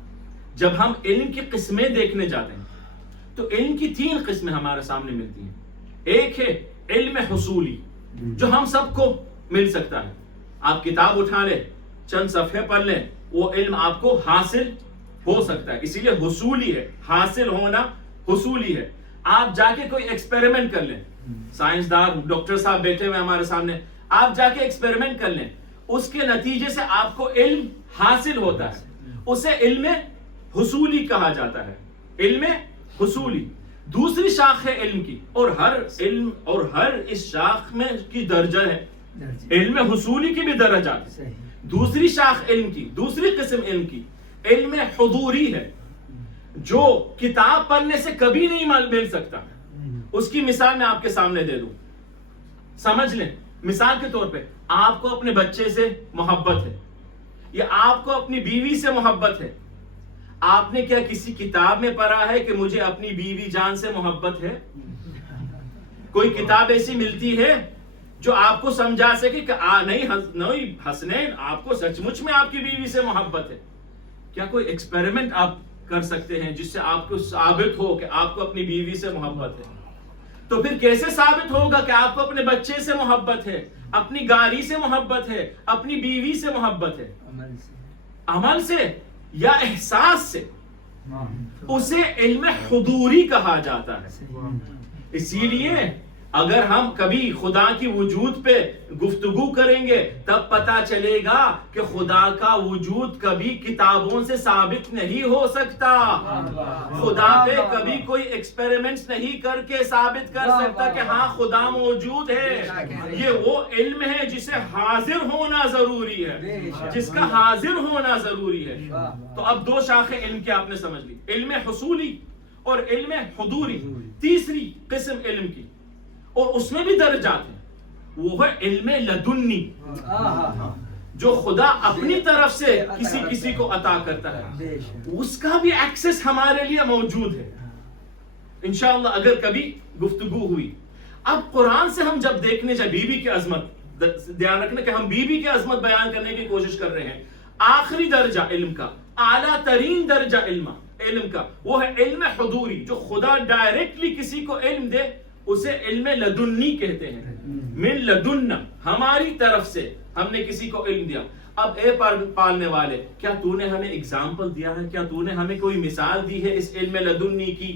جب ہم علم کی قسمیں دیکھنے جاتے ہیں تو علم کی 3 قسمیں ہمارے سامنے ملتی ہیں۔ ایک ہے علم حصولی، جو ہم سب کو مل سکتا ہے، آپ کتاب اٹھا لیں، چند صفحے پڑھ لیں، وہ علم آپ کو حاصل ہو سکتا ہے، اسی لیے حصولی ہے، حاصل ہونا حصولی ہے۔ آپ جا کے کوئی ایکسپیریمنٹ کر لیں، سائنسدان ڈاکٹر صاحب بیٹھے ہوئے ہمارے سامنے، آپ جا کے ایکسپیریمنٹ کر لیں، اس کے نتیجے سے آپ کو علم حاصل ہوتا ہے، اسے علم حصولی کہا جاتا ہے، علم حصولی۔ دوسری شاخ ہے علم کی، اور ہر علم اور ہر اس شاخ میں کی درجہ ہے، علم حصولی کی بھی درجات ہے۔ دوسری شاخ علم کی، دوسری قسم علم کی علم حضوری ہے، جو کتاب پڑھنے سے کبھی نہیں مل سکتا۔ اس کی مثال میں آپ کے سامنے دے دوں، سمجھ لیں۔ مثال کے طور پہ آپ کو اپنے بچے سے محبت ہے، یا آپ کو اپنی بیوی سے محبت ہے، آپ نے کیا کسی کتاب میں پڑھا ہے کہ مجھے اپنی بیوی جان سے محبت ہے؟ کوئی کتاب ایسی ملتی ہے جو آپ کو سمجھا سکے کہ نہیں حسنین، آپ کو سچ مچ میں آپ کی بیوی سے محبت ہے؟ کیا کوئی ایکسپیریمنٹ آپ کر سکتے ہیں جس سے آپ کو ثابت ہو کہ آپ کو اپنی بیوی سے محبت ہے؟ تو پھر کیسے ثابت ہوگا کہ آپ کو اپنے بچے سے محبت ہے، اپنی گاڑی سے محبت ہے، اپنی بیوی سے محبت ہے؟ عمل سے یا احساس سے؟ اسے علم حضوری کہا جاتا ہے۔ اسی لیے اگر ہم کبھی خدا کی وجود پہ گفتگو کریں گے تب پتا چلے گا کہ خدا کا وجود کبھی کتابوں سے ثابت نہیں ہو سکتا، خدا پہ کبھی کوئی ایکسپیریمنٹس نہیں کر کے ثابت کر سکتا کہ ہاں خدا موجود ہے۔ یہ وہ علم ہے جسے حاضر ہونا ضروری ہے، جس کا حاضر ہونا ضروری ہے۔ تو اب 2 شاخیں علم کی آپ نے سمجھ لی، علم حصولی اور علم حضوری۔ تیسری قسم علم کی، اور اس میں بھی درجات ہیں، وہ ہے علم لدنی، جو خدا اپنی طرف سے کسی کو عطا کرتا ہے، اس کا بھی ایکسس ہمارے لیے موجود ہے انشاءاللہ اگر کبھی گفتگو ہوئی۔ اب قرآن سے ہم جب دیکھنے جائیں بیوی کی عظمت، دھیان رکھنا کہ ہم بیوی کی عظمت بیان کرنے کی کوشش کر رہے ہیں، آخری درجہ علم کا، اعلیٰ ترین درجہ علم کا وہ ہے علم حضوری، جو خدا ڈائریکٹلی کسی کو علم دے اسے علم لدنی کہتے ہیں۔ من لدن، ہماری طرف سے ہم نے کسی کو علم دیا۔ اب اے پالنے والے، کیا تو نے ہمیں اگزامپل دیا ہے؟ کیا تو نے ہمیں کوئی مثال دی ہے اس علم لدنی کی؟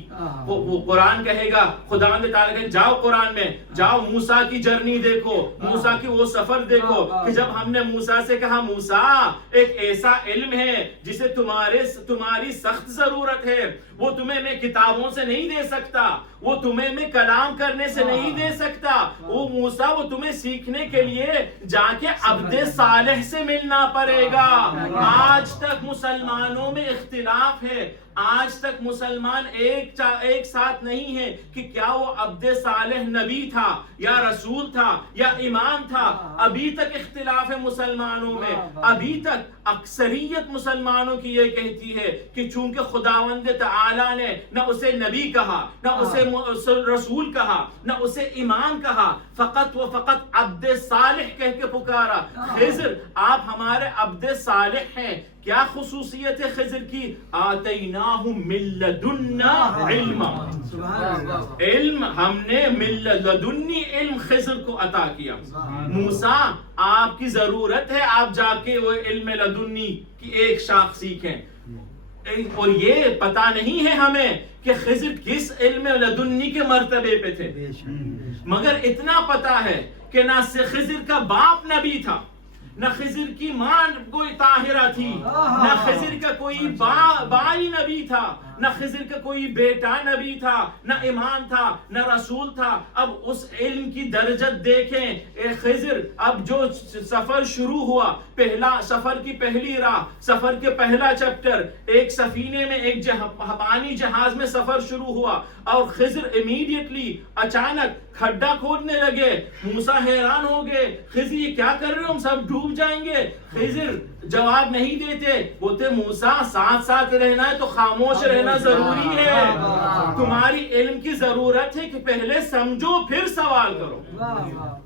وہ قرآن کہے گا، خداوند تعالیٰ کہے جاؤ قرآن میں جاؤ موسیٰ کی جرنی دیکھو، موسیٰ کی وہ سفر دیکھو کہ جب ہم نے موسیٰ سے کہا موسیٰ ایک ایسا علم ہے جسے تمہاری سخت ضرورت ہے، وہ تمہیں میں کتابوں سے نہیں دے سکتا، وہ تمہیں میں کلام کرنے سے نہیں دے سکتا، وہ موسیٰ وہ تمہیں سیکھنے کے لیے جا کے عبد صالح سے ملنا پڑے گا۔ آج تک مسلمانوں میں اختلاف ہے، آج تک مسلمان ایک ساتھ نہیں ہے کہ کیا وہ عبد صالح نبی تھا یا رسول تھا یا امام تھا۔ ابھی تک اختلاف ہے مسلمانوں میں، ابھی تک اکثریت مسلمانوں کی یہ کہتی ہے کہ چونکہ خداوند تعالی نے نہ اسے نبی کہا، نہ اسے رسول کہا، نہ اسے امام کہا، فقط و فقط عبد صالح کہہ کے پکارا۔ خضر آپ ہمارے عبد صالح ہیں۔ کیا خصوصیت ہے خضر کی؟ آتیناہ من لدنا علما، علم ہم نے من لدنی علم خضر کو عطا کیا۔ موسیٰ آپ کی ضرورت ہے آپ جا کے وہ علم لدنی کی ایک شاخ سیکھیں، اور یہ پتا نہیں ہے ہمیں کہ خضر کس علم لدنی کے مرتبے پہ تھے، مگر اتنا پتا ہے کہ نہ خضر کا باپ نبی تھا، نہ خضر کی ماں کوئی طاہرہ تھی، نہ خضر کا کوئی بائی نبی تھا، نہ خضر کا کوئی بیٹا نبی تھا، نہ امام تھا، نہ رسول تھا۔ اب اس علم کی درجت دیکھیں، اے خضر اب جو سفر شروع ہوا، سفر کی پہلی راہ، سفر کے پہلا چیپٹر، ایک سفینے میں ایک پانی جہاز میں سفر شروع ہوا، اور خضر امیڈیٹلی اچانک کھڈا کھودنے لگے۔ موسیٰ حیران ہو گئے، خضر یہ کیا کر رہے ہو، ہم سب ڈوب جائیں گے۔ خضر جواب نہیں دیتے، بولتے موسیٰ ساتھ ساتھ رہنا ہے تو خاموش رہنا ضروری ہے، تمہاری علم کی ضرورت ہے کہ پہلے سمجھو پھر سوال کرو،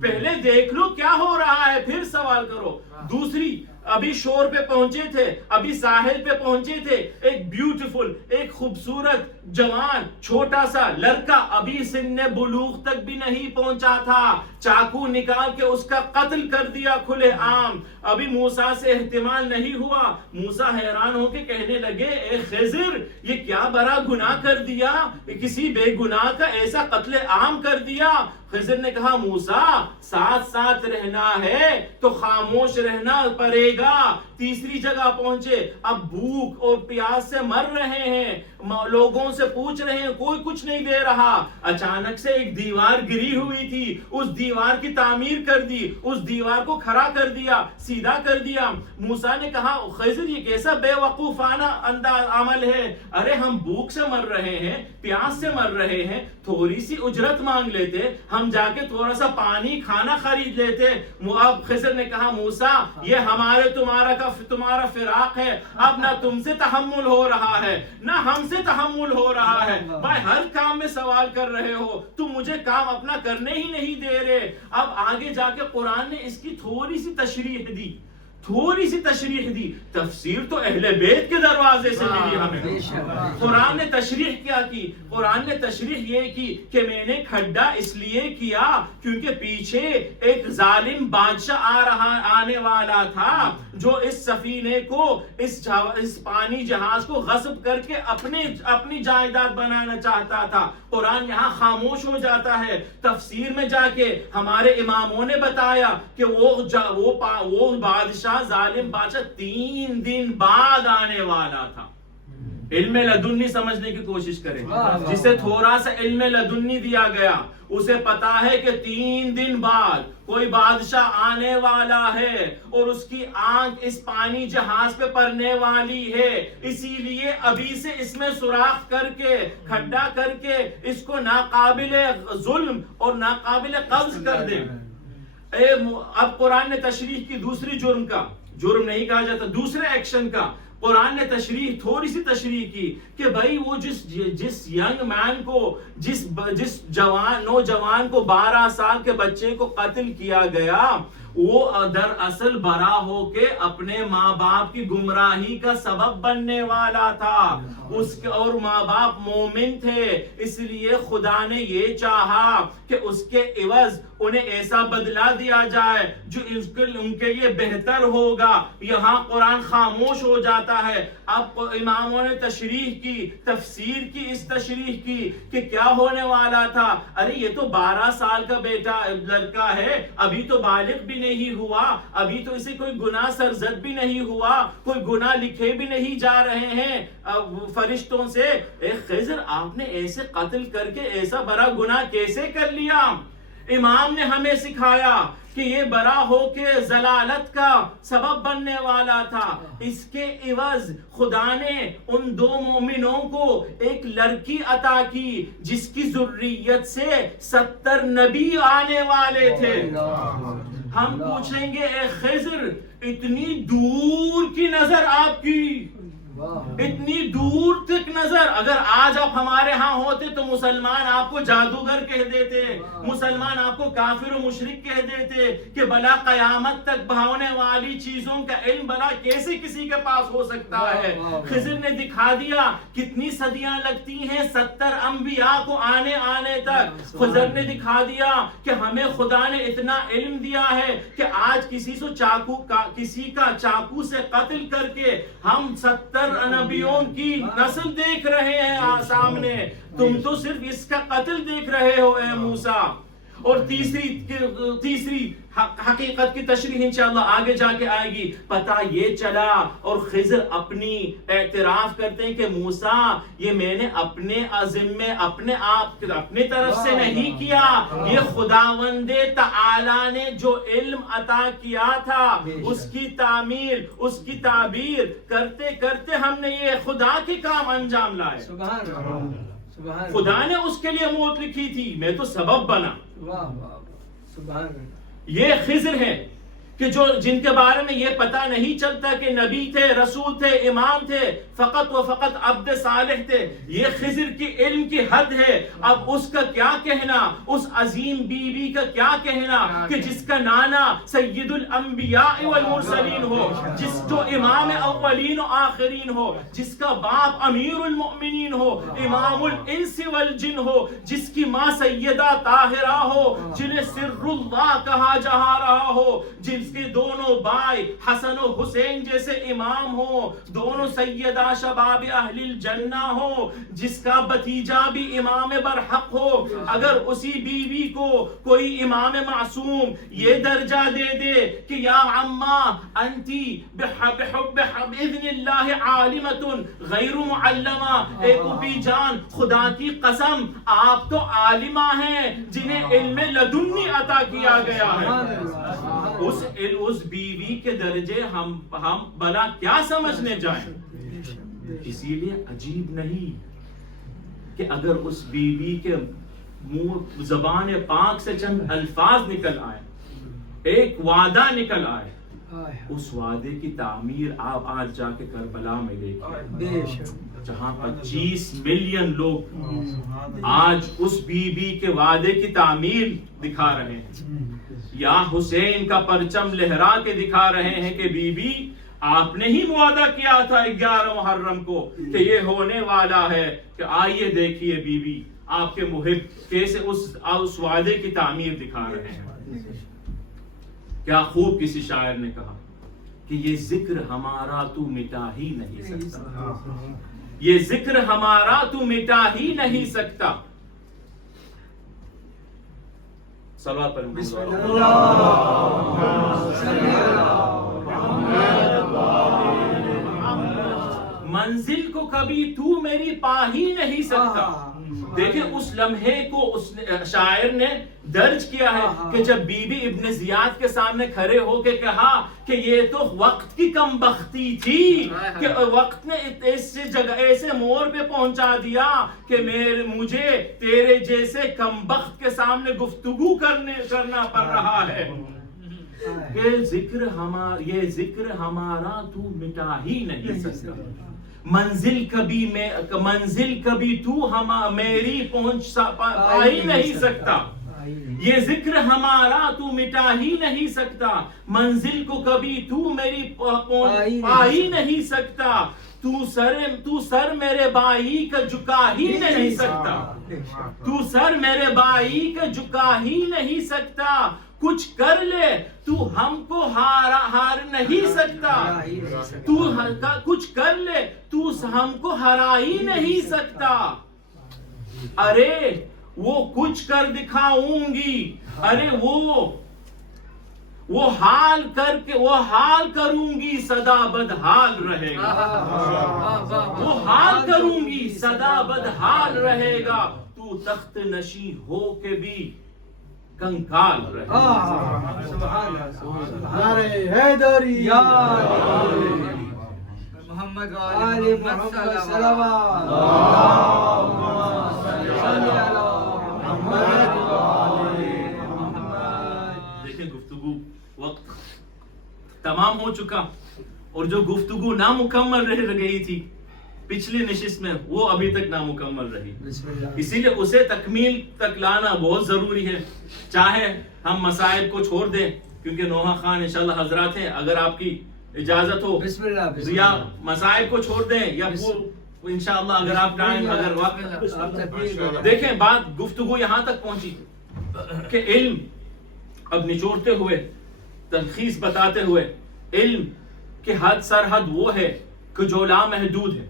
پہلے دیکھ لو کیا ہو رہا ہے پھر سوال کرو۔ دوسری، ابھی شور پہ پہنچے تھے، ابھی ساحل پہ پہنچے تھے، ایک بیوٹیفل، ایک خوبصورت جوان چھوٹا سا لڑکا ابھی سن بلوغ تک بھی نہیں پہنچا تھا، چاقو نکال کے اس کا قتل کر دیا کھلے عام۔ ابھی موسیٰ سے احتمال نہیں ہوا، موسیٰ حیران ہو کے کہنے لگے اے خضر یہ کیا بڑا گناہ کر دیا، کسی بے گناہ کا ایسا قتل عام کر دیا۔ خضر نے کہا موسیٰ ساتھ ساتھ رہنا ہے تو خاموش رہنا پڑے گا۔ تیسری جگہ پہنچے، اب بھوک اور پیاس سے مر رہے ہیں، لوگوں سے پوچھ رہے ہیں کوئی کچھ نہیں دے رہا۔ اچانک سے ایک دیوار گری ہوئی تھی، اس دیوار کی تعمیر کر دی، اس دیوار کو کھڑا کر دیا، سیدھا کر دیا۔ موسیٰ نے کہا خضر یہ کیسا بے وقوفانہ عمل ہے، ارے ہم بھوک سے مر رہے ہیں، پیاس سے مر رہے ہیں، تھوڑی سی اجرت مانگ لیتے، ہم جا کے تھوڑا سا پانی کھانا خرید لیتے۔ اب خضر نے کہا موسیٰ یہ ہمارے تمہارا فراق ہے، اب نہ تم سے تحمل ہو رہا ہے نہ ہم سے تحمل ہو رہا ہے، بھائی ہر کام میں سوال کر رہے ہو، تم مجھے کام اپنا کرنے ہی نہیں دے رہے۔ اب آگے جا کے قرآن نے اس کی تھوڑی سی تشریح دی، تفسیر تو اہل بیت کے دروازے سے ملی ہمیں۔ قرآن نے تشریح کیا کی؟ قرآن نے تشریح یہ کی کہ میں نے کھڈا اس لیے کیا کیونکہ پیچھے ایک ظالم بادشاہ آنے والا تھا جو اس سفینے کو اس پانی جہاز کو غصب کر کے اپنی جائیداد بنانا چاہتا تھا۔ قرآن یہاں خاموش ہو جاتا ہے، تفسیر میں جا کے ہمارے اماموں نے بتایا کہ وہ بادشاہ ظالم بادشاہ 3 دن بعد آنے والا تھا۔ علم لدنی سمجھنے کی کوشش کریں، جسے تھوڑا سا علم لدنی دیا گیا اسے پتا ہے کہ 3 دن بعد کوئی بادشاہ آنے والا ہے اور اس کی آنکھ اس پانی جہاز پہ پڑنے والی ہے، اسی لیے ابھی سے اس میں سوراخ کر کے کھڈا کر کے اس کو ناقابل ظلم اور ناقابل قبض کر دیں۔ اب قرآن نے تشریح کی دوسری جرم نہیں کہا جاتا، دوسرے ایکشن کا قرآن نے تھوڑی سی تشریح کی کہ بھائی وہ جس ینگ مین کو جس نوجوان کو 12 سال کے بچے کو قتل کیا گیا وہ دراصل بڑا ہو کے اپنے ماں باپ کی گمراہی کا سبب بننے والا تھا، اور ماں باپ مومن تھے، اس لیے خدا نے یہ چاہا کہ اس کے عوض انہیں ایسا بدلہ دیا جائے جو ان کے لیے بہتر ہوگا۔ یہاں قرآن خاموش ہو جاتا ہے۔ اب اماموں نے تشریح کی، تفسیر کی، اس تشریح کی کہ کیا ہونے والا تھا، ارے یہ تو 12 سال کا لڑکا ہے، ابھی تو بالغ بھی نہیں ہوا، ابھی تو اسے کوئی گناہ سرزد بھی نہیں ہوا، کوئی گناہ لکھے بھی نہیں جا رہے ہیں فرشتوں سے۔ اے خضر آپ نے ایسے قتل کر کے ایسا بڑا گناہ کیسے کر لیا؟ امام نے ہمیں سکھایا کہ یہ بڑا ہو کے ضلالت کا سبب بننے والا تھا، اس کے عوض خدا نے ان 2 مومنوں کو ایک لڑکی عطا کی جس کی ذریت سے 70 نبی آنے والے تھے۔ ہم پوچھیں گے اے خضر اتنی دور کی نظر آپ کی، اتنی دور تک نظر، اگر آج آپ ہمارے ہاں ہوتے تو مسلمان آپ کو جادوگر کہہ دیتے، مسلمان آپ کو کافر و مشرک کہہ دیتے کہ بلا قیامت تک بہانے والی چیزوں کا علم بلا کیسے کسی کے پاس ہو سکتا ہے۔ خضر نے دکھا دیا کتنی صدیاں لگتی ہیں 70 انبیاء کو آنے تک۔ خضر نے دکھا دیا کہ ہمیں خدا نے اتنا علم دیا ہے کہ آج کسی کا چاقو سے قتل کر کے ہم 70 نبیوں کی نسل دیکھ رہے ہیں سامنے، تم تو صرف اس کا قتل دیکھ رہے ہو اے موسیٰ۔ اور تیسری حقیقت کی تشریح انشاءاللہ آگے جا کے آئے گی۔ پتہ یہ چلا اور خضر اپنی اعتراف کرتے ہیں کہ موسیٰ یہ میں نے اپنے عزم میں اپنے طرف سے نہیں کیا، یہ خداوند تعالی نے جو علم عطا کیا تھا اس کی تعمیر اس کی تعبیر کرتے کرتے ہم نے یہ خدا کے کام انجام لائے۔ خدا نے اس کے لیے موت لکھی تھی، میں تو سبب بنا۔ یہ خضر ہے، کہ جن کے بارے میں یہ پتہ نہیں چلتا کہ نبی تھے، رسول تھے، امام تھے، فقط و فقط عبد صالح تھے. یہ خضر کی علم کی حد ہے. اب اس کا کیا کہنا، اس عظیم بیوی کا کیا کہنا کہ جس کا نانا سید الانبیاء والمرسلین ہو، جو امام اولین و آخرین ہو، جس کا باپ امیر المؤمنین ہو، امام الانس والجن ہو، جس کی ماں سیدہ طاہرہ ہو، جنہیں سر اللہ کہا جا رہا ہو، جس کے دونوں بھائی حسن و حسین جیسے امام ہو، دونوں سیدہ شباب اہل الجنہ ہو، جس کا بھتیجا بھی امام برحق ہو، اگر اسی بیوی کو کوئی امام معصوم یہ درجہ دے دے کہ یا عمّا انتی بحب باذن اللہ عالمۃ غیر معلمہ، اے پھوپھی جان خدا کی قسم آپ تو عالمہ ہیں جنہیں علم لدنی عطا کیا گیا ہے. اس بیوی کے درجے ہم بلا کیا سمجھنے جائیں. اسی لیے عجیب نہیں کہ اگر اس بیوی کے منہ زبان پاک سے چند الفاظ نکل آئے، ایک وعدہ نکل آئے، اس وعدے کی تعمیر آپ آج جا کے کربلا میں دیکھیں، جہاں 25 ملین لوگ آج اس بیوی کے وعدے کی تعمیر دکھا رہے ہیں، یا حسین کا پرچم لہرا کے دکھا رہے ہیں کہ بی بی آپ نے ہی وعدہ کیا تھا 11 محرم کو کہ یہ ہونے والا ہے، کہ آئیے دیکھیے بی بی آپ کے محب کیسے اس وعدے کی تعمیر دکھا رہے ہیں. کیا خوب کسی شاعر نے کہا کہ یہ ذکر ہمارا تو مٹا ہی نہیں سکتا، یہ ذکر ہمارا تو مٹا ہی نہیں سکتا. صلوات پر بسم منزل کو کبھی تو میری پا ہی نہیں سکتا. دیکھیں اس لمحے کو اس شاعر نے درج کیا ہے کہ جب بی بی ابن زیاد کے سامنے کھڑے ہو کے کہا کہ یہ تو وقت کی کم بختی تھی کہ وقت نے ایسے جگہ ایسے موڑ پہ پہنچا دیا کہ مجھے تیرے جیسے کم بخت کے سامنے گفتگو کرنا پڑ رہا ہے، کہ یہ ذکر ہمارا تو مٹا ہی نہیں سکتا. منزل کبھی تو میری پہنچ پا ہی نہیں سکتا. یہ ذکر ہمارا تو مٹا ہی نہیں سکتا، منزل کو کبھی تو میری پا ہی نہیں سکتا. تو سر میرے بھائی کا جھکا ہی نہیں سکتا، تو سر میرے بھائی کا جھکا ہی نہیں سکتا. کچھ کر لے تو ہم کو ہار نہیں سکتا، تو کچھ کر لے تو ہم کو ہرا ہی نہیں سکتا. ارے وہ کچھ کر دکھاؤں گی، ارے وہ حال کروں گی سدا بدحال رہے گا، وہ حال کروں گی سدا بدحال رہے گا. تو تخت نشین ہو کے بھی کنکال رہے گا. نعرہ حیدری، محمد آل محمد صلوات. دیکھیں گفتگو وقت تمام ہو چکا، اور جو گفتگو نامکمل رہ گئی تھی پچھلی نشست میں وہ ابھی تک نامکمل رہی. اسی لیے اسے تکمیل تک لانا بہت ضروری ہے. چاہے ہم مسائل کو چھوڑ دیں کیونکہ نوحہ خان انشاءاللہ حضرات ہیں، اگر آپ کی اجازت ہو یا مسائل کو چھوڑ دیں یا انشاءاللہ اگر آپ ٹائم اگر وقت دیکھیں. بات گفتگو یہاں تک پہنچی کہ علم اب نچوڑتے ہوئے تلخیص بتاتے ہوئے علم کی حد سرحد وہ ہے کہ جو لامحدود ہے.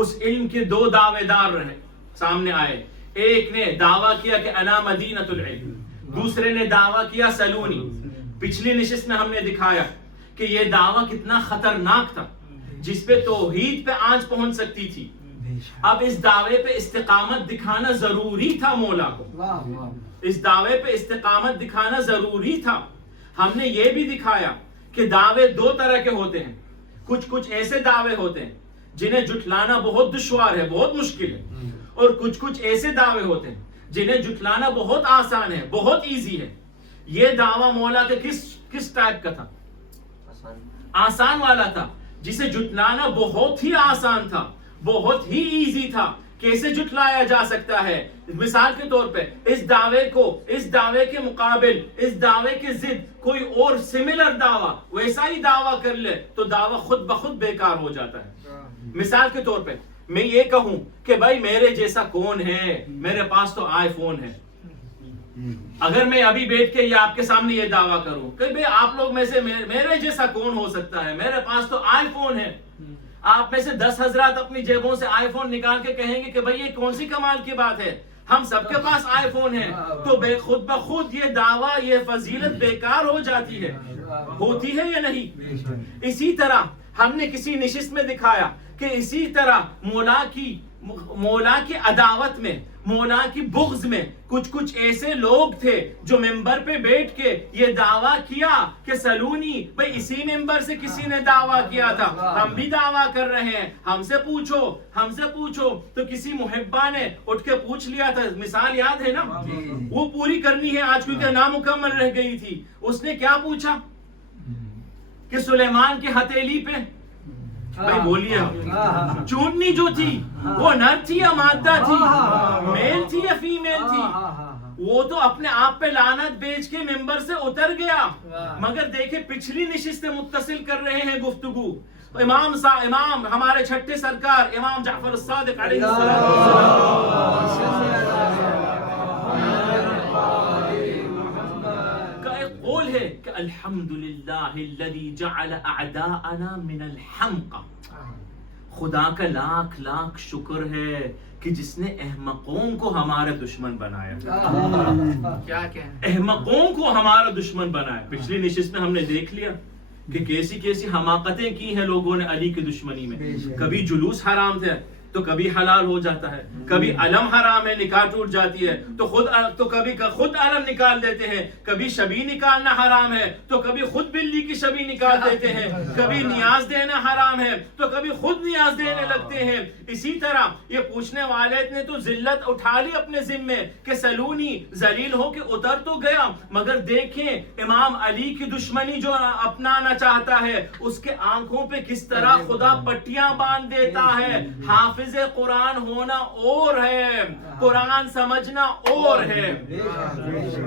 اس علم کے دو دعوے دار رہے سامنے آئے. ایک نے دعویٰ کیا کہ انا مدینۃ العلم، دوسرے نے دعویٰ کیا سلونی. پچھلی نشست میں ہم نے دکھایا کہ یہ دعویٰ کتنا خطرناک تھا، جس پہ توحید پہ آنچ پہنچ سکتی تھی. اب اس دعوے پہ استقامت دکھانا ضروری تھا. مولا کو اس دعوے پہ استقامت دکھانا ضروری تھا. ہم نے یہ بھی دکھایا کہ دعوے دو طرح کے ہوتے ہیں. کچھ ایسے دعوے ہوتے ہیں جنہیں جھٹلانا بہت دشوار ہے، بہت مشکل ہے، اور کچھ ایسے دعوے ہوتے ہیں جنہیں جھٹلانا بہت آسان ہے، بہت ایزی ہے. یہ دعویٰ مولا کے کس ٹائپ کا تھا؟ آسان والا تھا، جسے جھٹلانا بہت ہی آسان تھا، بہت ہی ایزی تھا. کیسے جھٹلایا جا سکتا ہے؟ مثال کے طور پہ اس دعوے کے مقابل، اس دعوے کے ضد کوئی اور سملر دعویٰ، ویسا ہی دعویٰ کر لے تو دعویٰ خود بخود بیکار ہو جاتا ہے. مثال کے طور پہ میں یہ کہوں کہ بھائی میرے جیسا کون ہے، میرے پاس تو آئی فون ہے. اگر میں ابھی بیٹھ کے یا آپ کے سامنے یہ دعویٰ کروں کہ بھئی آپ لوگ میں سے میرے جیسا کون ہو سکتا ہے، میرے پاس تو آئی فون ہے، آپ میں سے 10 حضرات اپنی جیبوں سے آئی فون نکال کے کہیں گے کہ بھئی یہ کون سی کمال کی بات ہے، ہم سب کے پاس آئی فون ہے، تو خود بخود یہ دعویٰ، یہ فضیلت بیکار ہو جاتی ہے. ہوتی ہے یا نہیں؟ اسی طرح ہم نے کسی نشست میں دکھایا کہ اسی طرح مولا کی عداوت میں، مولا کی بغض میں کچھ ایسے لوگ تھے جو ممبر پہ بیٹھ کے یہ دعویٰ کیا کہ سلونی بھئی اسی ممبر سے کسی نے دعویٰ کیا تھا، ہم بھی دعویٰ کر رہے ہیں، ہم سے پوچھو. تو کسی محبہ نے اٹھ کے پوچھ لیا تھا، مثال یاد ہے نا، وہ پوری کرنی ہے آج کیونکہ نامکمل رہ گئی تھی. اس نے کیا پوچھا کہ سلیمان کی ہتھیلی پہ بھائی بولیے چونٹنی جو تھی وہ نر تھی یا مادہ تھی، میل تھی یا فیمیل تھی؟ وہ تو اپنے آپ پہ لعنت بیچ کے ممبر سے اتر گیا، مگر دیکھیں پچھلی نشستیں متصل کر رہے ہیں گفتگو. امام ہمارے چھٹے سرکار امام جعفر الصادق علیہ قول ہے کہ الحمدللہ الذی جعل اعداءنا من الحمقى. خدا کا لاکھ لاکھ شکر ہے کہ جس نے احمقوں کو ہمارا دشمن بنایا. کیا کہنا، احمقوں کو ہمارا دشمن بنایا. پچھلی نشست میں ہم نے دیکھ لیا کہ کیسی حماقتیں کی ہیں لوگوں نے علی کی دشمنی میں. کبھی جلوس حرام تھے تو کبھی حلال ہو جاتا ہے، کبھی علم حرام ہے نکاح ٹوٹ جاتی ہے تو کبھی خود علم نکال دیتے ہیں، کبھی شبی نکالنا حرام ہے تو کبھی خود بلی کی شبی نکال دیتے ہیں، کبھی نیاز دینا حرام ہے تو کبھی خود نیاز دینے لگتے ہیں. اسی طرح یہ پوچھنے والے نے تو ذلت اٹھا لی اپنے ذمے کہ سلونی ذلیل ہو کے اتر تو گیا، مگر دیکھیں امام علی کی دشمنی جو اپنانا چاہتا ہے اس کے آنکھوں پہ کس طرح خدا پٹیاں باندھ دیتا ہے. حافظ قرآن ہونا اور ہے، قرآن سمجھنا اور ہے،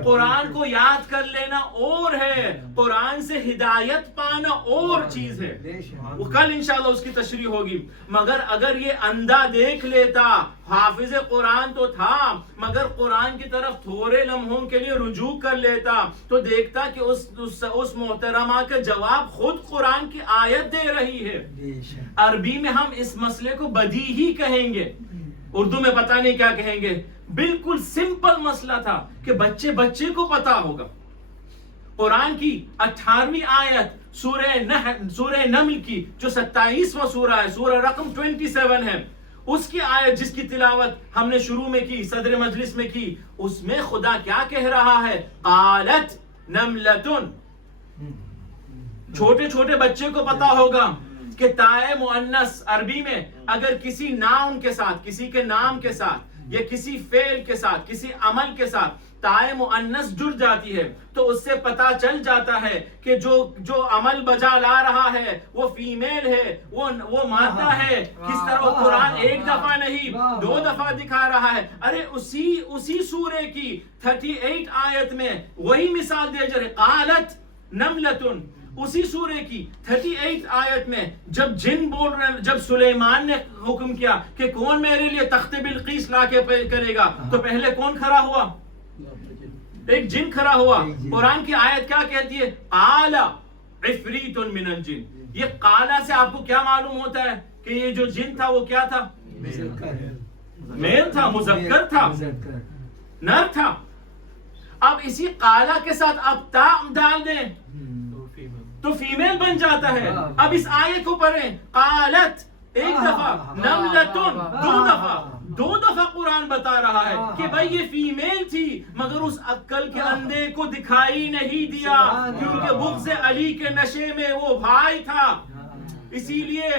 قرآن کو یاد کر لینا اور ہے، قرآن سے ہدایت پانا اور چیز ہے. وہ کل انشاءاللہ اس کی تشریح ہوگی. مگر اگر یہ اندھا دیکھ لیتا، حافظ قرآن تو تھا مگر قرآن کی طرف تھوڑے لمحوں کے لیے رجوع کر لیتا تو دیکھتا کہ اس محترمہ کا جواب خود قرآن کی آیت دے رہی ہے. عربی میں ہم اس مسئلے کو بدیہی کہیں گے، اردو میں پتہ نہیں کیا کہیں گے. بالکل سمپل مسئلہ تھا کہ بچے کو پتا ہوگا. قرآن کی 18ویں آیت سورہ نمل کی جو 27واں سورہ ہے، سورہ رقم 27 ہے، اس کی آیت جس کی تلاوت ہم نے شروع میں کی، صدر مجلس میں کی، اس میں خدا کیا کہہ رہا ہے؟ قالت نملتن. چھوٹے بچے کو پتا ہوگا کہ تائے مؤنث عربی میں اگر کسی ناؤن کے ساتھ، کسی کے نام کے ساتھ یا کسی فعل کے ساتھ، کسی عمل کے ساتھ تائے مؤنث جڑ جاتی ہے تو اس سے پتا چل جاتا ہے کہ جو عمل بجا لا رہا ہے وہ فیمیل ہے، وہ مادہ ہے. کس طرح قرآن ایک دفعہ نہیں 2 دفعہ دکھا رہا ہے. ارے اسی سورے کی 38 آیت میں وہی مثال دے جا رہے. قالت نملتن، اسی سورے کی 38 آیت میں جب جن بول رہے، جب سلیمان نے حکم کیا کہ کون میرے لیے تخت بلقیس لا کے کرے گا تو پہلے کون کھڑا ہوا؟ ایک جن کھڑا ہوا. قرآن کی آیت کیا کہتی ہے؟ قال عفریت من الجن. یہ قالا سے آپ کو کیا معلوم ہوتا ہے کہ یہ جو جن تھا وہ کیا تھا؟ میل تھا، مذکر تھا، نر تھا. اب اسی قالا کے ساتھ آپ تا ڈال دیں تو فیمیل بن جاتا ہے. اب اس آیت کو پڑھیں، قالت ایک دفعہ، نملتن 2 دفعہ، 2 دفعہ قرآن بتا رہا ہے کہ بھائی یہ فیمیل تھی مگر اس عقل کے اندھے کو دکھائی نہیں دیا کیونکہ بغض علی کے نشے میں وہ بھائی تھا. اسی لیے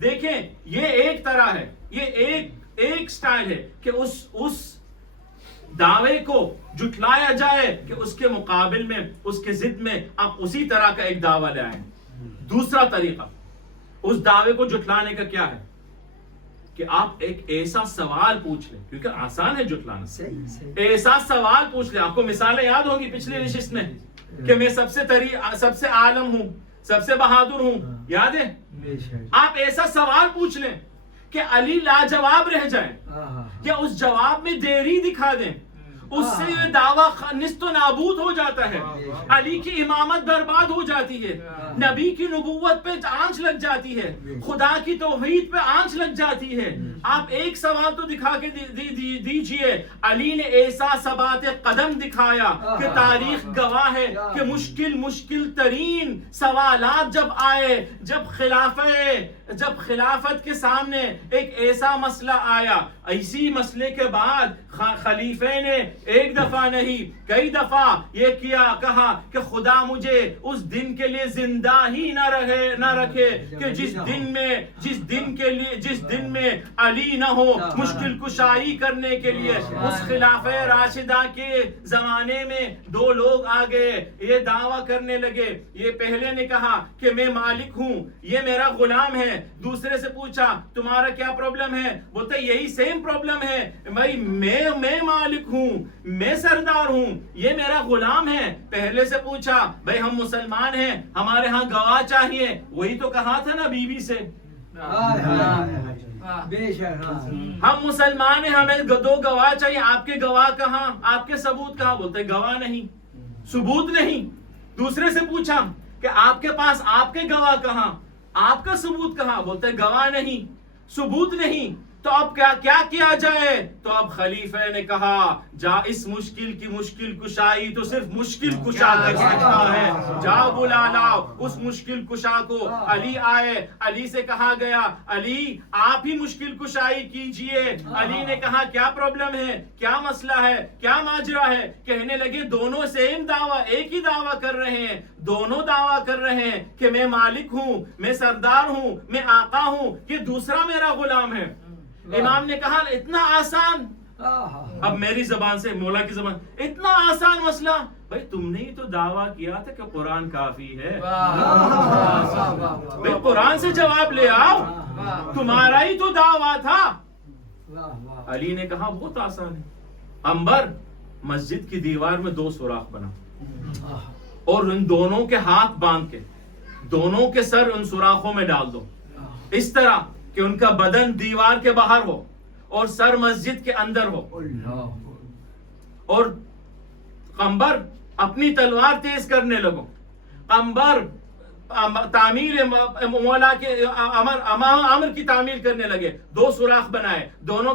دیکھیں یہ ایک طرح ہے، یہ ایک سٹائل ہے کہ اس دعوے کو جھٹلایا جائے کہ اس کے مقابل میں اس کے ضد میں آپ اسی طرح کا ایک دعویٰ لے آئیں. دوسرا طریقہ اس دعوے کو جھٹلانے کا کیا ہے کہ آپ ایک ایسا سوال پوچھ لیں, کیونکہ آسان ہے جھٹلانا, ایسا سوال پوچھ لیں. آپ کو مثالیں یاد ہوں گی پچھلی نشست میں کہ میں سب سے عالم ہوں, سب سے بہادر ہوں, یاد ہے؟ آپ ایسا سوال پوچھ لیں کہ علی لاجواب رہ جائیں یا اس جواب میں دیری دکھا دیں, اس سے یہ دعویٰ نیست و نابود ہو جاتا ہے, علی کی امامت برباد ہو جاتی ہے, نبی کی نبوت پہ آنچ لگ جاتی ہے, خدا کی توحید پہ آنچ لگ جاتی ہے. آپ ایک سوال تو دکھا کے دیجئے, علی نے ایسا ثبات قدم دکھایا کہ تاریخ گواہ ہے کہ مشکل ترین سوالات جب آئے, جب خلافت کے سامنے ایک ایسا مسئلہ آیا, اسی مسئلے کے بعد خلیفے نے ایک دفعہ نہیں کئی دفعہ یہ کہا کہ خدا مجھے اس دن کے لیے زندہ ہی نہ رکھے کہ جس دن میں علی نہ ہو مشکل کشائی کرنے کے لیے. اس خلافہ راشدہ کے زمانے میں دو لوگ آ گئے, یہ دعویٰ کرنے لگے. یہ پہلے نے کہا کہ میں مالک ہوں, یہ میرا غلام ہے. دوسرے سے پوچھا تمہارا کیا پرابلم ہے, بولتے یہی سیم پرابلم ہے بھائی, میں مالک ہوں, میں سردار ہوں, یہ میرا غلام ہے. پہلے سے پوچھا بھائی ہم مسلمان ہیں, ہمارے ہاں گواہ چاہیے, وہی تو کہا تھا نا بیوی سے, ہم مسلمان ہیں, ہمیں دو گواہ چاہیے, آپ کے گواہ کہاں, آپ کے ثبوت کہاں, بولتے گواہ نہیں, ثبوت نہیں. دوسرے سے پوچھا کہ آپ کے پاس آپ کے گواہ کہاں, آپ کا ثبوت کہاں, بولتے گواہ نہیں, ثبوت نہیں. تو اب کیا جائے, تو اب خلیفہ نے کہا جا اس مشکل کشائی تو صرف مشکل کشا کر سکتا ہے, جاؤ بلا لاؤ اس مشکل کشا کو. علی آئے, علی سے کہا گیا علی آپ ہی مشکل کشائی کیجئے. علی نے کہا کیا پرابلم ہے, کیا مسئلہ ہے, کیا ماجرا ہے. کہنے لگے دونوں سیم دعویٰ, ایک ہی دعویٰ کر رہے ہیں, دونوں دعویٰ کر رہے ہیں کہ میں مالک ہوں, میں سردار ہوں, میں آقا ہوں, یہ دوسرا میرا غلام ہے. امام نے کہا اتنا آسان, اب میری زبان سے مولا کی زبان, اتنا آسان مسئلہ, بھائی تم نے ہی تو دعویٰ کیا تھا کہ قرآن کافی ہے, بھائی قرآن سے جواب لے آؤ, تمہارا ہی تو دعویٰ تھا. علی نے کہا بہت آسان ہے, عنبر مسجد کی دیوار میں 2 سوراخ بنا اور ان دونوں کے ہاتھ باندھ کے دونوں کے سر ان سوراخوں میں ڈال دو, اس طرح کہ ان کا بدن دیوار کے باہر ہو اور سر مسجد کے اندر ہو. اور قمبر اپنی تلوار تیز کرنے لگو. قمبر تعمیر مولا کے امر کی تعمیر کرنے لگے. 2 سوراخ بنائے, دونوں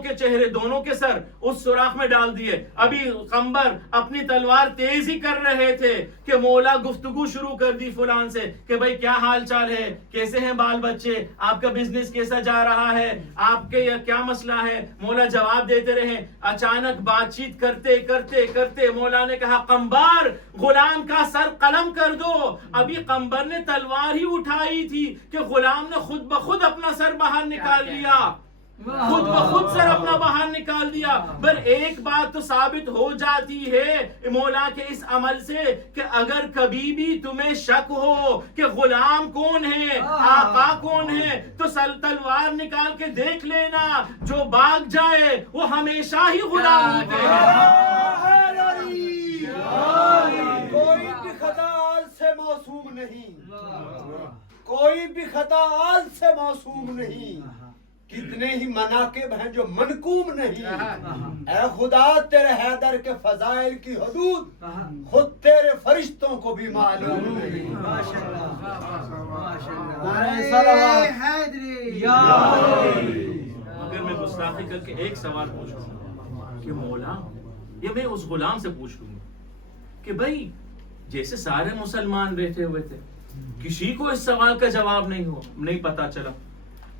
کے چہرے, دونوں کے سر اس سوراخ میں ڈال دیے. ابھی قمبر اپنی تلوار تیز ہی کر رہے تھے کہ مولا گفتگو شروع کر دی فلان سے کہ بھائی کیا حال چال ہے, کیسے ہیں بال بچے, آپ کا بزنس کیسا جا رہا ہے, آپ کے کیا مسئلہ ہے. مولا جواب دیتے رہے. اچانک بات چیت کرتے کرتے کرتے مولا نے کہا قمبر غلام کا سر قلم کر دو. ابھی قمبر نے تلوار ہی اٹھائی تھی کہ غلام نے خود بخود اپنا سر باہر نکال لیا, خود بخود سر اپنا باہر نکال دیا. پر ایک بات تو ثابت ہو جاتی ہے مولا کے اس عمل سے کہ اگر کبھی بھی تمہیں شک ہو کہ غلام کون ہے, آقا کون ہے, تو تلوار نکال کے دیکھ لینا, جو بھاگ جائے وہ ہمیشہ ہی غلام ہوتے ہیں. کوئی بھی خطا آج سے معصوم نہیں, کوئی بھی خطا آج سے معصوم نہیں. کتنے ہی مناقب ہیں جو منکوب نہیں. اے خدا تیرے حیدر کے فضائل کی حدود خود تیرے فرشتوں کو بھی معلوم نہیں. اگر میں گستاخی کر کے ایک سوال پوچھوں کہ مولا, یہ میں اس غلام سے پوچھ لوں گا کہ بھائی جیسے سارے مسلمان بیٹھے ہوئے تھے, کسی کو اس سوال کا جواب نہیں پتا چلا,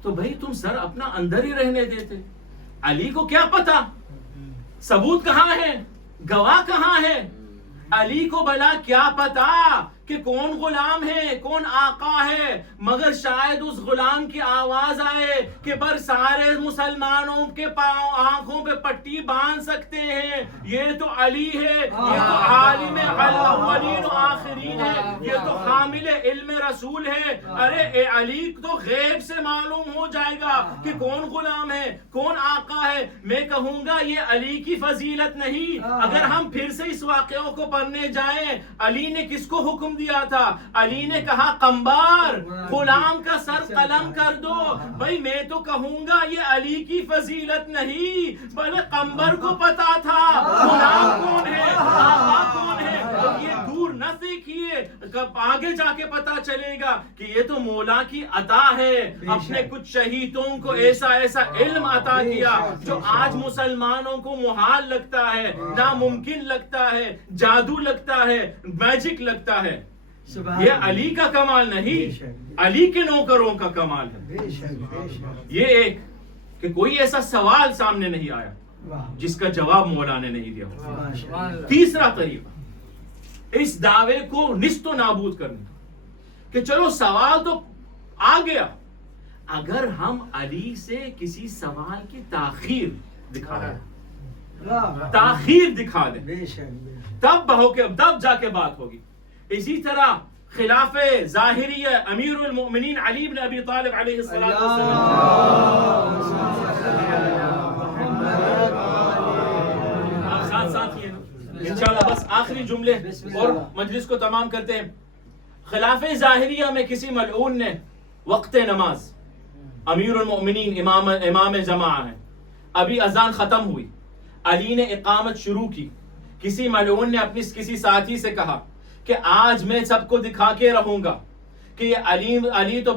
تو بھائی تم سر اپنا اندر ہی رہنے دیتے. علی کو کیا پتا ثبوت کہاں ہے, گواہ کہاں ہے. علی کو بھلا کیا پتا کہ کون غلام ہے کون آقا ہے، مگر شاید اس غلام کی آواز آئے کہ پر سارے مسلمانوں کے آنکھوں پہ پٹی باندھ سکتے ہیں، یہ تو علی ہے، یہ تو عالم الاولین و آخرین ہے، یہ تو حامل علم رسول ہے. ارے اے علی تو غیب سے معلوم ہو جائے گا کہ کون غلام ہے کون آقا ہے. میں کہوں گا یہ علی کی فضیلت نہیں. اگر ہم پھر سے اس واقعوں کو پڑھنے جائیں، علی نے کس کو حکم دیا تھا؟ علی نے کہا قمبار غلام کا سر قلم کر دو. بھائی میں تو کہوں گا یہ علی کی فضیلت نہیں، بلکہ قمبر کو پتا تھا غلام کون ہے آقا کون ہے. یہ دور نہ دیکھیے، کب آگے جا کے پتا چلے گا کہ یہ تو مولا کی عطا ہے. اپنے کچھ شہیدوں کو ایسا ایسا علم عطا کیا جو آج مسلمانوں کو محال لگتا ہے، ناممکن لگتا ہے، جادو لگتا ہے، میجک لگتا ہے. یہ علی کا کمال نہیں، علی کے نوکروں کا کمال ہے. یہ ایک کہ کوئی ایسا سوال سامنے نہیں آیا جس کا جواب مولا نے نہیں دیا. تیسرا طریقہ اس دعوے کو نیست و نابود کرنے کا کہ چلو سوال تو آ گیا، اگر ہم علی سے کسی سوال کی تاخیر دکھا دیں، تاخیر دکھا دیں، تب جا کے بات ہوگی. اسی طرح خلاف ظاہریہ امیر المؤمنین علی بن ابی طالب علیہ الصلوۃ والسلام ساتھ ہی انشاءاللہ بس آخری جملے اور مجلس کو تمام کرتے ہیں. خلاف ظاہریہ میں کسی ملعون نے وقت نماز، امیر المؤمنین امام جماعہ ہے، ابھی اذان ختم ہوئی، علی نے اقامت شروع کی. کسی ملعون نے اپنی کسی ساتھی سے کہا کہ آج میں سب کو دکھا کے رہوں گا کہ یہ علی تو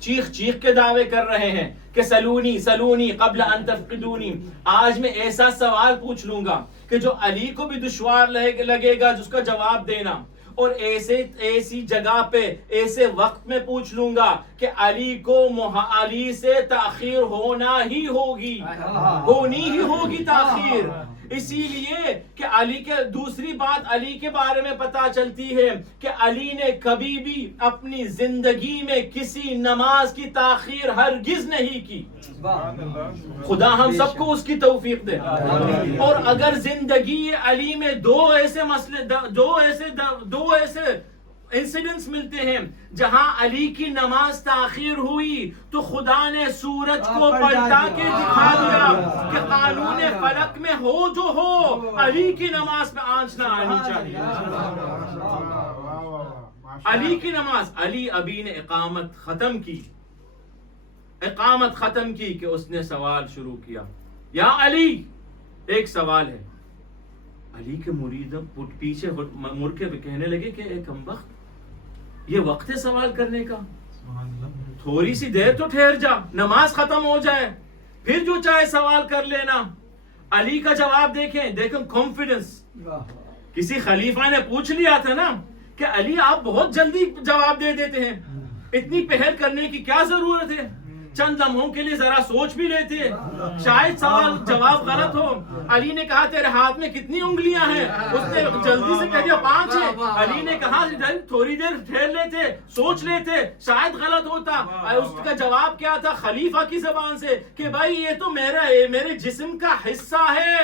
چیخ کے دعوے کر رہے ہیں کہ سلونی قبل ان تفقدونی. آج میں ایسا سوال پوچھ لوں گا کہ جو علی کو بھی دشوار لگے گا جس کا جواب دینا، اور ایسی جگہ پہ ایسے وقت میں پوچھ لوں گا کہ علی سے تاخیر ہونی ہی ہوگی تاخیر. اسی لیے کہ علی کے دوسری بات علی کے بارے میں پتا چلتی ہے کہ علی نے کبھی بھی اپنی زندگی میں کسی نماز کی تاخیر ہرگز نہیں کی. خدا ہم سب کو اس کی توفیق دے. اور اگر زندگی علی میں دو ایسے انسیڈنٹس ملتے ہیں جہاں علی کی نماز تاخیر ہوئی تو خدا نے سورج کو پلٹا کے دکھا دیا کہ قانون فلک میں ہو جو ہو علی کی نماز پہ آنچ نہ آنی چاہیے. علی کی نماز، علی ابھی نے اقامت ختم کی کہ اس نے سوال شروع کیا، یا علی ایک سوال ہے. علی کے مرید پیچھے مڑ کے کہنے لگے کہ اے کمبخت، یہ وقت ہے سوال کرنے کا، تھوڑی سی دیر تو ٹھہر جا، نماز ختم ہو جائے پھر جو چاہے سوال کر لینا. علی کا جواب دیکھیں کانفیڈنس. کسی خلیفہ نے پوچھ لیا تھا نا کہ علی آپ بہت جلدی جواب دے دیتے ہیں، اتنی پہل کرنے کی کیا ضرورت ہے؟ چند لمحوں کے لیے ذرا سوچ بھی لیتے، شاید سوال جواب غلط ہو. علی نے کہا تیرے ہاتھ میں کتنی انگلیاں ہیں؟ اس نے جلدی سے کہہ دیا 5 ہیں. علی نے کہا تھوڑی دیر ٹھہر لیتے، سوچ لیتے، شاید غلط ہوتا. اس کا جواب کیا تھا خلیفہ کی زبان سے کہ بھائی یہ تو میرے جسم کا حصہ ہے.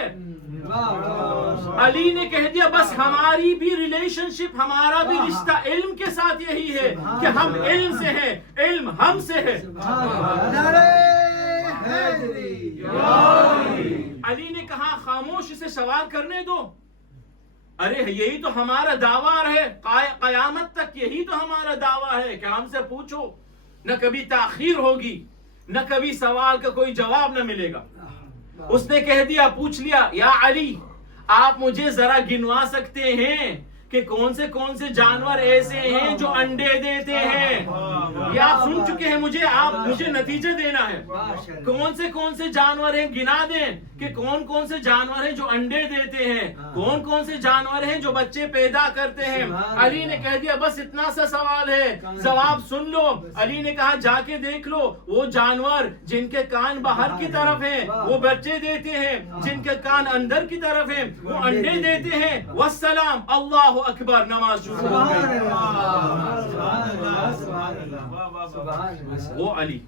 علی نے کہہ دیا بس ہماری بھی ریلیشن شپ، ہمارا بھی رشتہ علم کے ساتھ یہی ہے کہ ہم علم سے ہیں، علم ہم سے ہے. علی نے کہا خاموش اسے سوال کرنے دو. ارے یہی تو ہمارا دعویٰ ہے، قیامت تک یہی تو ہمارا دعویٰ ہے کہ ہم سے پوچھو، نہ کبھی تاخیر ہوگی، نہ کبھی سوال کا کوئی جواب نہ ملے گا. اس نے کہہ دیا، پوچھ لیا، یا علی آپ مجھے ذرا گنوا سکتے ہیں کہ کون سے جانور ایسے ہیں جو انڈے دیتے ہیں؟ یہ آپ سن چکے ہیں، مجھے نتیجے دینا ہے. کون سے جانور ہیں گنا دیں کہ کون سے جانور ہیں جو انڈے دیتے ہیں، کون سے جانور ہیں جو بچے پیدا کرتے ہیں. علی نے کہہ دیا بس اتنا سا سوال ہے، جواب سن لو. علی نے کہا جا کے دیکھ لو وہ جانور جن کے کان باہر کی طرف ہیں وہ بچے دیتے ہیں، جن کے کان اندر کی طرف ہیں وہ انڈے دیتے ہیں. والسلام، اللہ اکبر نماز شروع ہو گئی. وہ علی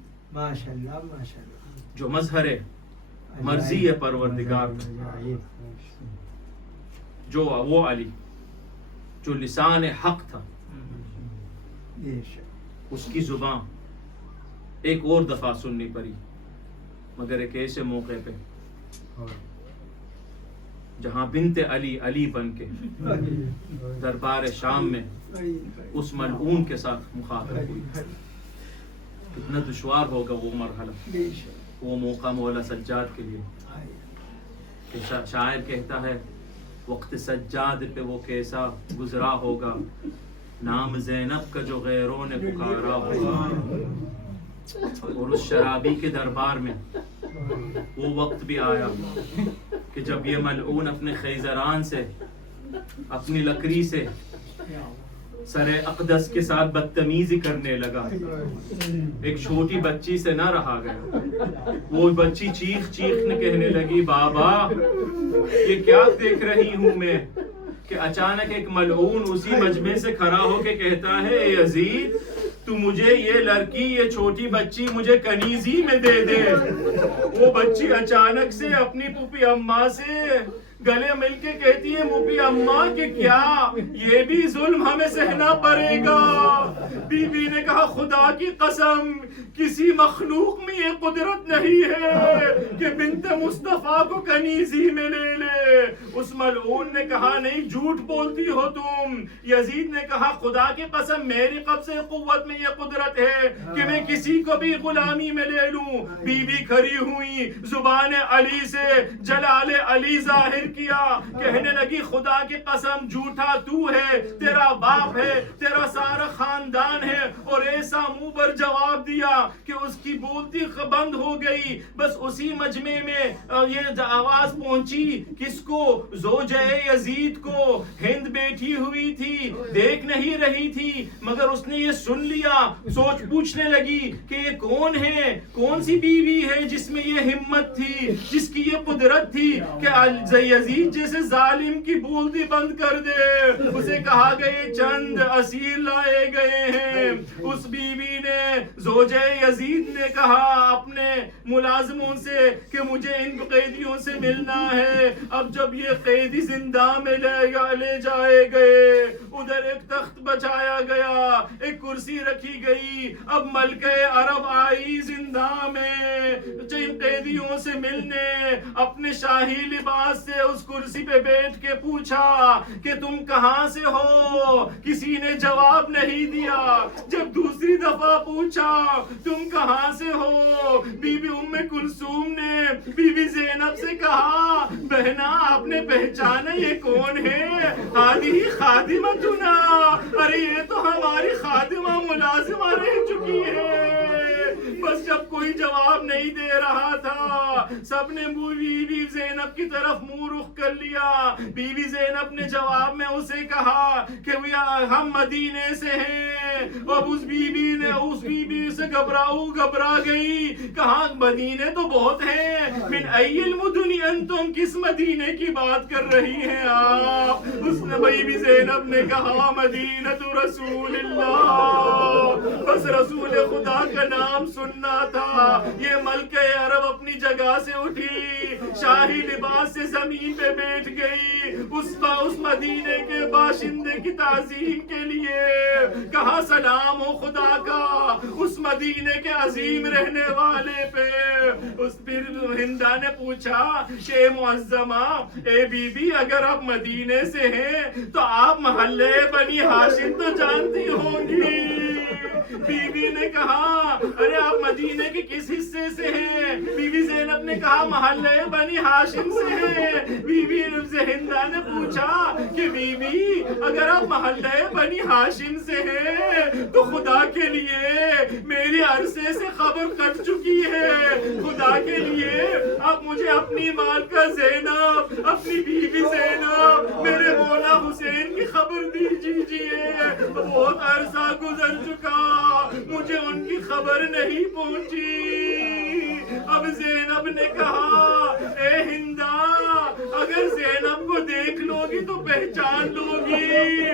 جو مظہر مرضی پروردگار تھا، جو وہ علی جو لسان حق تھا، اس کی زبان ایک اور دفعہ سننی پڑی، مگر ایک ایسے موقع پہ جہاں بنت علی علی بن کے دربار شام میں اس ملعون کے ساتھ مخاطب ہوئی. کتنا دشوار ہوگا وہ مرحلہ، وہ موقع مولا سجاد کے لیے. کہ شاعر کہتا ہے وقت سجاد پہ وہ کیسا گزرا ہوگا، نام زینب کا جو غیروں نے پکارا ہوگا. اور اس شرابی کے دربار میں وہ وقت بھی آیا کہ جب یہ ملعون اپنے خیزران سے، اپنی لکڑی سے سر اقدس کے ساتھ بدتمیزی کرنے لگا، ایک چھوٹی بچی سے نہ رہا گیا. وہ بچی چیخ چیخ نے کہنے لگی بابا یہ کیا دیکھ رہی ہوں میں، کہ اچانک ایک ملعون اسی مجمع سے کھڑا ہو کے کہتا ہے اے یزید تو مجھے یہ لڑکی، یہ چھوٹی بچی مجھے کنیزی میں دے دے. وہ بچی اچانک سے اپنی پھوپھی اماں سے گلے مل کے کہتی ہے پھوپھی اماں کہ کیا یہ بھی ظلم ہمیں سہنا پڑے گا. بی بی نے کہا خدا کی قسم کسی مخلوق میں یہ قدرت نہیں ہے کہ بنت مصطفیٰ کو کنیزی میں لے لے. اس ملعون نے کہا نہیں جھوٹ بولتی ہو تم. یزید نے کہا خدا کی قسم میری قبض قوت میں یہ قدرت ہے کہ میں کسی کو بھی غلامی میں لے لوں. بی بی کھڑی ہوئی، زبان علی سے جلال علی ظاہر کیا، کہنے لگی خدا کی قسم جھوٹا تو ہے، تیرا باپ ہے، تیرا سارا خاندان ہے. اور ایسا منہ پر جواب دیا کہ اس کی بولتی بند ہو گئی. بس اسی مجمع میں یہ آواز پہنچی کس کو؟ زوجہ یزید کو. ہند بیٹھی ہوئی تھی، دیکھ نہیں رہی تھی، مگر اس نے یہ سن لیا. سوچ پوچھنے لگی کہ یہ کون ہے، کون سی بیوی ہے جس میں یہ ہمت تھی، جس کی یہ قدرت تھی کہ یزید جیسے ظالم کی بولتی بند کر دے. اسے کہا گئے چند اسیر لائے گئے ہیں. اس بیوی نے، زوجہ یزید نے کہا اپنے ملازموں سے کہ مجھے ان قیدیوں سے ملنا ہے. اب جب یہ قیدی زندہ میں لے جائے گئے، ادھر ایک تخت بچایا گیا، ایک کرسی رکھی گئی. اب ملکہ عرب آئی زندہ میں ان قیدیوں سے ملنے، اپنے شاہی لباس سے اس کرسی پہ بیٹھ کے پوچھا کہ تم کہاں سے ہو؟ کسی نے جواب نہیں دیا. جب دوسری دفعہ پوچھا تم کہاں سے ہو، بی بی ام کلثوم نے بی بی زینب سے کہا بہنا آپ نے پہچانا یہ کون ہے؟ ہادی خادمتنا، ارے یہ تو ہماری خادمہ ملازمہ رہ چکی ہے. بس جب کوئی جواب نہیں دے رہا تھا، سب نے بی بی زینب کی طرف منہ رخ کر لیا. بی بی زینب نے جواب میں اسے کہا کہ ہم مدینے سے ہیں. اب اس بی بی سے گھبرا گئی، کہاں مدینے تو بہت ہیں. من ای المدن انتم، کس مدینے کی بات کر رہی ہیں آپ؟ اس نے بی بی زینب نے کہا مدینہ رسول اللہ. بس رسول خدا کا نام سننا تھا. یہ ملکہ عرب اپنی جگہ سے اٹھی، شاہی لباس سے زمین پہ بیٹھ گئی. اس مدینے کے باشندے کی تعظیم کے لیے کہا سلام ہو خدا کا اس مدینے کے عظیم رہنے والے پہ. اس پھر ہندا نے پوچھا کہ معظمہ، اے بی بی اگر آپ مدینے سے ہیں تو آپ محلے بنی ہاشم تو جانتی ہوں گی. بی بی نے کہا ارے آپ مدینے کے کس حصے سے ہیں؟ بی بی زینب نے کہا محلے بنی ہاشم سے ہیں. بی بی ہندا نے پوچھا کہ بی بی اگر آپ محلے بنی ہاشم سے ہیں تو خدا کے لیے میری عرصے سے خبر کٹ چکی ہے. خدا کے لیے آپ مجھے اپنی مالکہ زینب، اپنی بی بی زینب، میرے مولا حسین کی خبر دیجیے. بہت عرصہ گزر چکا، مجھے ان کی خبر نہیں پہنچی. اب زینب نے کہا اے ہندا اگر زینب کو دیکھ لو گی تو پہچان لو گی.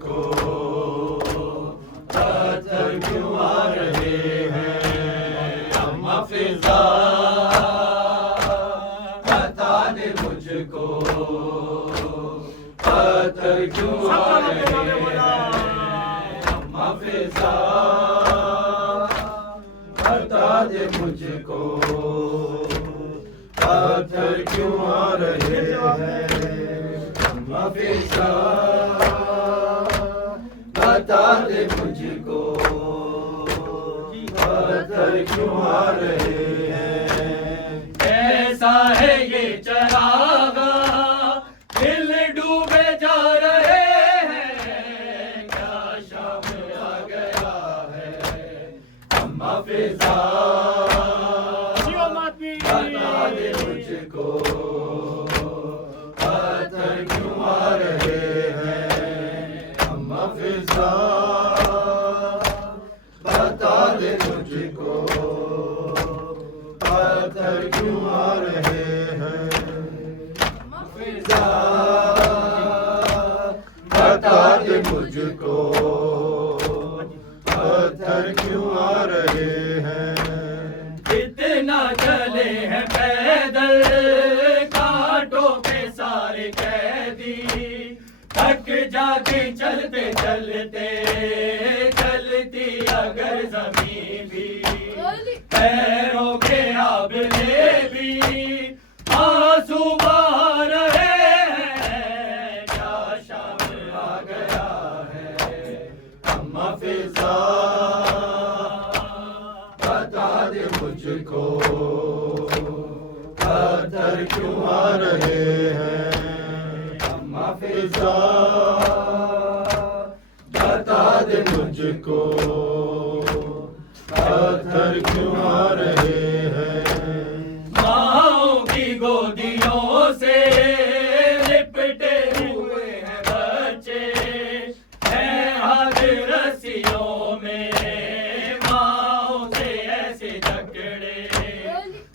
کو پتھر کیوں آ رہے ہیں اما فضا بتا دے مجھ کو پتھر کیوں آ رہے ہیں اما فضا بتا دے مجھ کو پتھر کیوں آ رہے ہیں اما فضا بتا دے مجھ کو پتھر کیوں آ رہے ہیں ایسا ہے یہ چراغ دل ڈوبے جا رہے ہیں کیا شام آ گیا ہے اما فضا بتا دے مجھ کو پتھر کیوں آ رہے ہیں اما فضا بتا دے مجھ کو پتھر کیوں آ رہے ہیں فضا بتا دے مجھ کو پتھر کیوں آ رہے ہیں کتنا چلے ہیں پیدل کانٹوں پہ سارے قیدی تھک جاتے چلتے چلتے چلتی اگر زمین بھی پیروں کے آبلے بھی آنسو بہا رہے ہیں کیا شام آ گیا ہے اما فضا بتا دے مجھ کو پتھر کیوں آ رہے ہیں اما فضا بتا دے مجھ کو پتھر کیوں آ رہے ہیں ماؤں کی گودیوں سے لپٹے ہوئے ہیں بچے ہیں ہاتھ رسیوں میں ماؤں سے ایسے جکڑے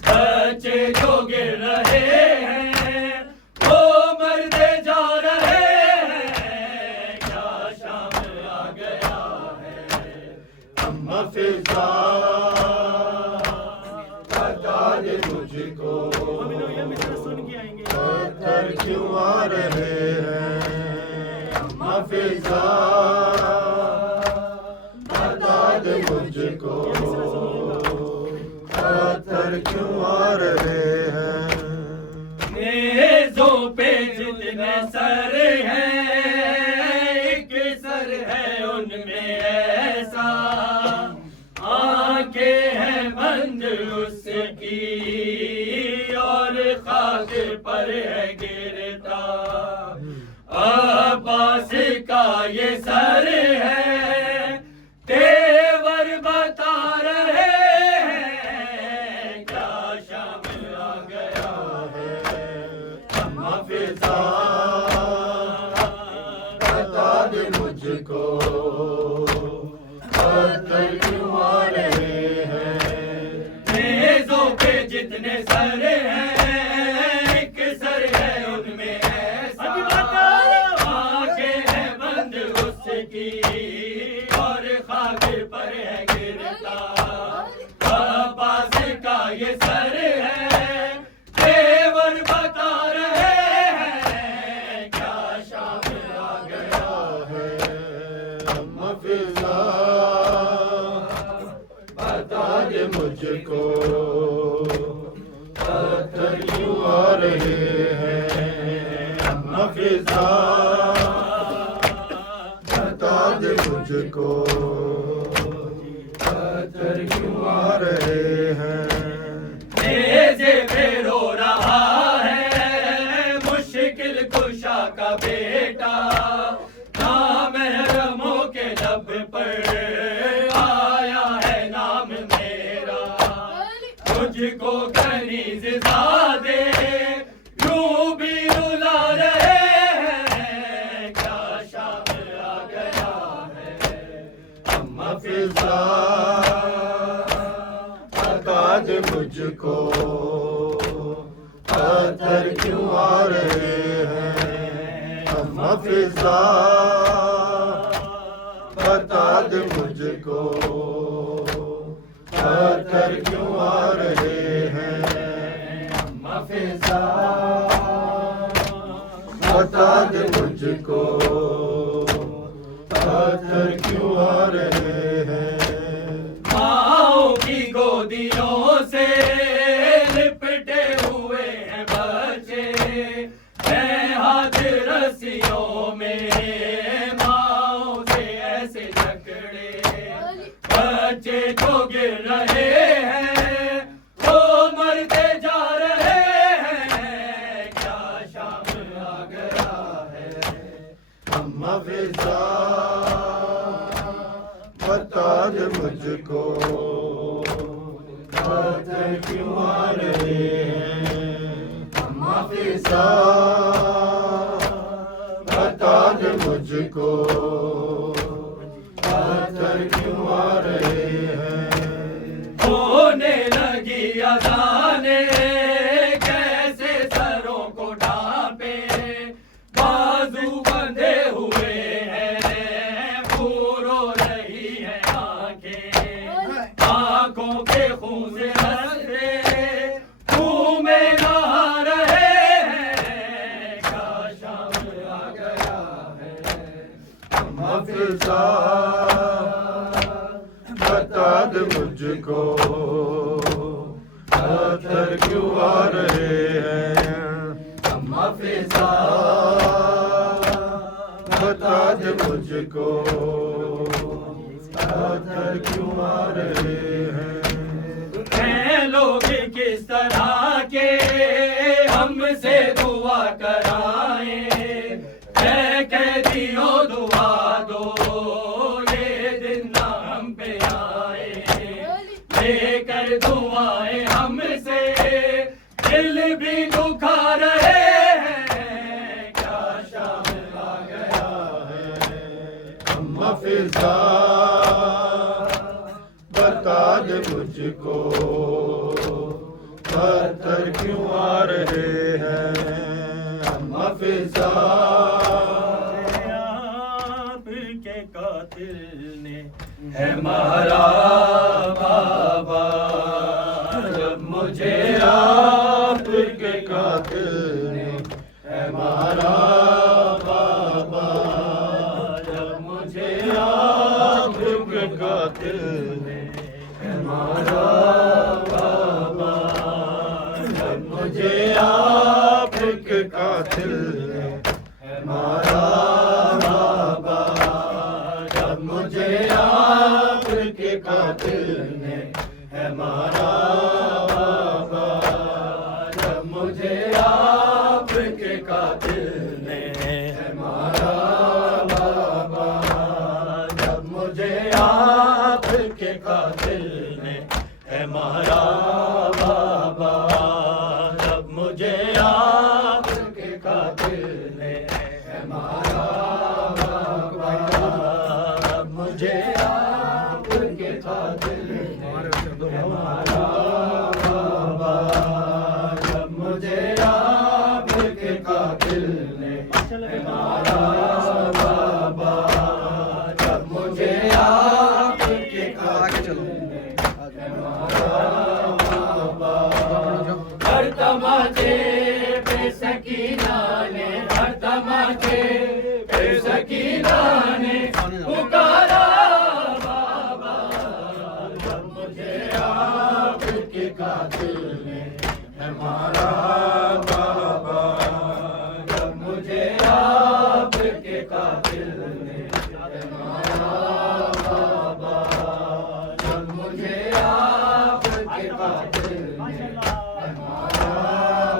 بچے جو گر رہے ہیں وہ مرتے جا رہے ہیں کیا شام آ گیا ہے اما فضا بتا دے مجھ کو پتھر کیوں آ رہے ہیں اما فضا بتا دے مجھ کو پتھر کیوں آ رہے ہیں نیزوں پہ جتنے سر ہیں ایک سر ہے ان میں ایسا آنکھیں ہیں بند اس کی اور خاک پر ہے گرتا عباس کا یہ سر ہے تیور بتا رہے ہیں کیا شام آ گیا ہے اما فضا بتا دے مجھ کو پتھر کیوں آ رہے ہیں نیزوں پہ جتنے سر ہیں ایک سر ہے ان میں ایسا آنکھیں ہیں بند اس کی اور خاک پر ہے گرتا عباس کا یہ سر ہے تیور بتا رہے ہیں کیا شام آ گیا ہے اما فضا بتا دے مجھ کو پتھر کیوں آ رہے ہیں اما فضا بتا دے مجھ کو پتھر کیوں آ رہے ہیں نیزے پہ رو رہا ہے مشکل کشا کا بیٹا نامحرموں کے لب پر آیا ہے نام میرا مجھ کو کنیز زادے یوں بھی رلا رہے ہیں کیا شام آ گیا ہے اما فضا بتا دے مجھ کو پتھر کیوں آ رہے ہیں اما فضا مجھ کو پتھر کیوں آ رہے ہیں فضا بتا دے مجھ کو پتھر کیوں آ رہے ہیں ماؤں کی گودیوں سے لپٹے ہوئے ہیں بچے ہیں ہاتھ رسیوں میں ماؤں سے ایسے جکڑے بچے تو گر رہے ہیں وہ مرتے جا رہے ہیں کیا شام آ گیا ہے اماں فضا بتا دے مجھ کو پتھر کیوں آ رہے ہیں اماں فضا بتا دے مجھ کو پتھر کیوں آ رہے ہیں ہونے لگی اذانیں کیسے سروں کو ڈھانپے بازو بندھے ہوئے ہیں پھول رو رہی ہیں آنکھوں کے خون سے ہنستے منہ میں نہا رہے ہیں کیا شام آ گیا ہے اماں فضا بتا دے مجھ کو پتھر کیوں آ رہے ہیں اماں فضا بتا دے مجھ کو پتھر کیوں آ رہے ہیں ہیں لوگ کس طرح کے ہم سے دعا کرائیں اے قیدیوں دعا دو یہ دن نہ ہم پہ آئے لے کر دعائیں ہم سے دل بھی دکھا رہے ہیں کیا شام آ گیا ہے اماں فضا بتا دے مجھ کو پتھر کیوں آ رہے ہیں اماں فضا آپ کے قاتل نے ہے مارا بابا جب مجھے آپ کے قاتل نے ہے مارا بابا جب مجھے آپ کے قاتل نے ہے مارا بابا جب مجھے آپ کے قاتل نے ہے مارا بابا جب مجھے آپ کے قاتل نے ہے مارا بابا جب مجھے آپ کے قاتل نے ہے مارا بابا جب مجھے آپ کے قاتل نے ہے مارا بابا جب مجھے آپ کے قاتل نے ہے مارا بابا جب مجھے آپ کے قاتل نے ہے مارا بابا جب مجھے آپ کے قاتل نے ہے مارا بابا جب مجھے آپ کے قاتل نے ہے مارا بابا ہر تماچے پہ سکینہ نے ہر تماچے پہ سکینہ نے پکارا بابا جب مجھے آپ کے قاتل نے ہے مارا بابا جب مجھے آپ کے قاتل نے ہے مارا بابا جب مجھے آپ کے قاتل نے ہے مارا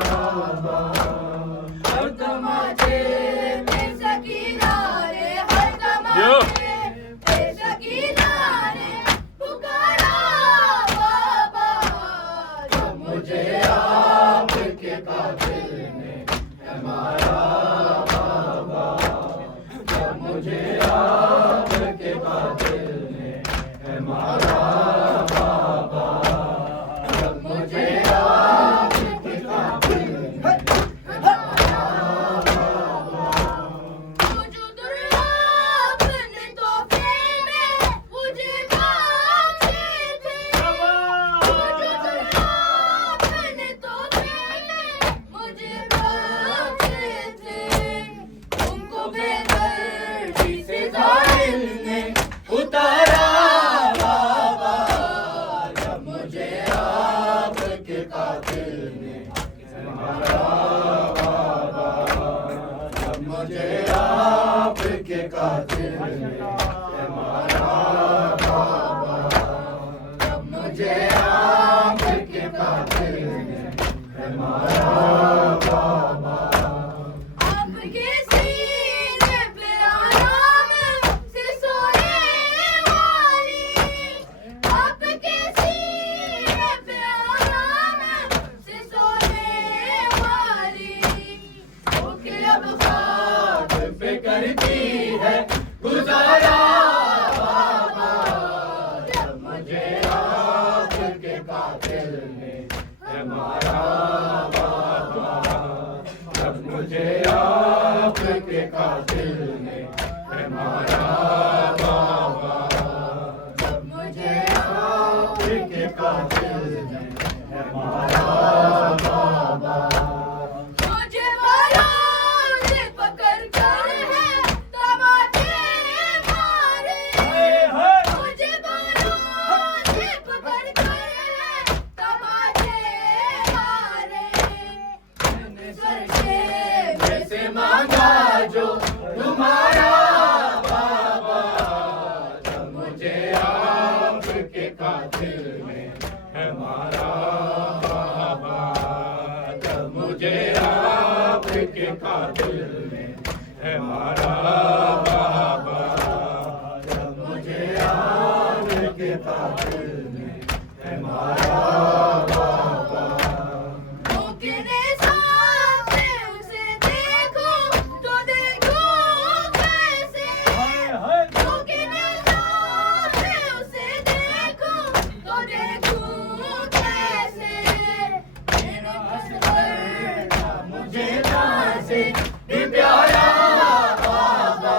بابا ہر تماچے بے سکینہ نے ہر تماچے بے سکینہ نے پکارا بابا جب مجھے آپ کے قاتل نے ہے مارا بابا جب مجھے آپ کے قاتل نے ہے مارا بابا جب مجھے آپ کے قاتل نے جو دریا اپنے قاتل نے ہمارا بابا جب مجھے آپ کے قاتل نے ہمارا بابا آپ کے سینے پہ آرام سے سونے والی آپ کے سینے پہ آرام سے سونے والی وہ کہ اب خاک پہ کرتی ہے گزارا بابا جب مجھے آپ کے قاتل نے ہمارا بابا جب مجھے آپ کے قاتل نے ہمارا بابا جب مجھے آپ کے قاتل نے ہمارا بابا مجھے بالوں سے پکڑ کر ہے تماچے مارے مجھے بالوں سے پکڑ کر ہے تماچے مارے میں نے سر کے سے مانگا جو تمہارا بابا جب مجھے آپ کے قاتل نے ہمارا بابا جب مجھے آپ کے قاتل نے ہمارا بابا جب مجھے آپ کے قاتل نے ہمارا بابا ممکن ہے سامنے اسے دیکھوں تو دیکھوں کیسے ممکن ہے سامنے اسے دیکھوں تو دیکھوں کیسے میرا مصور تھا مجھے جان سے بھی پیارا بابا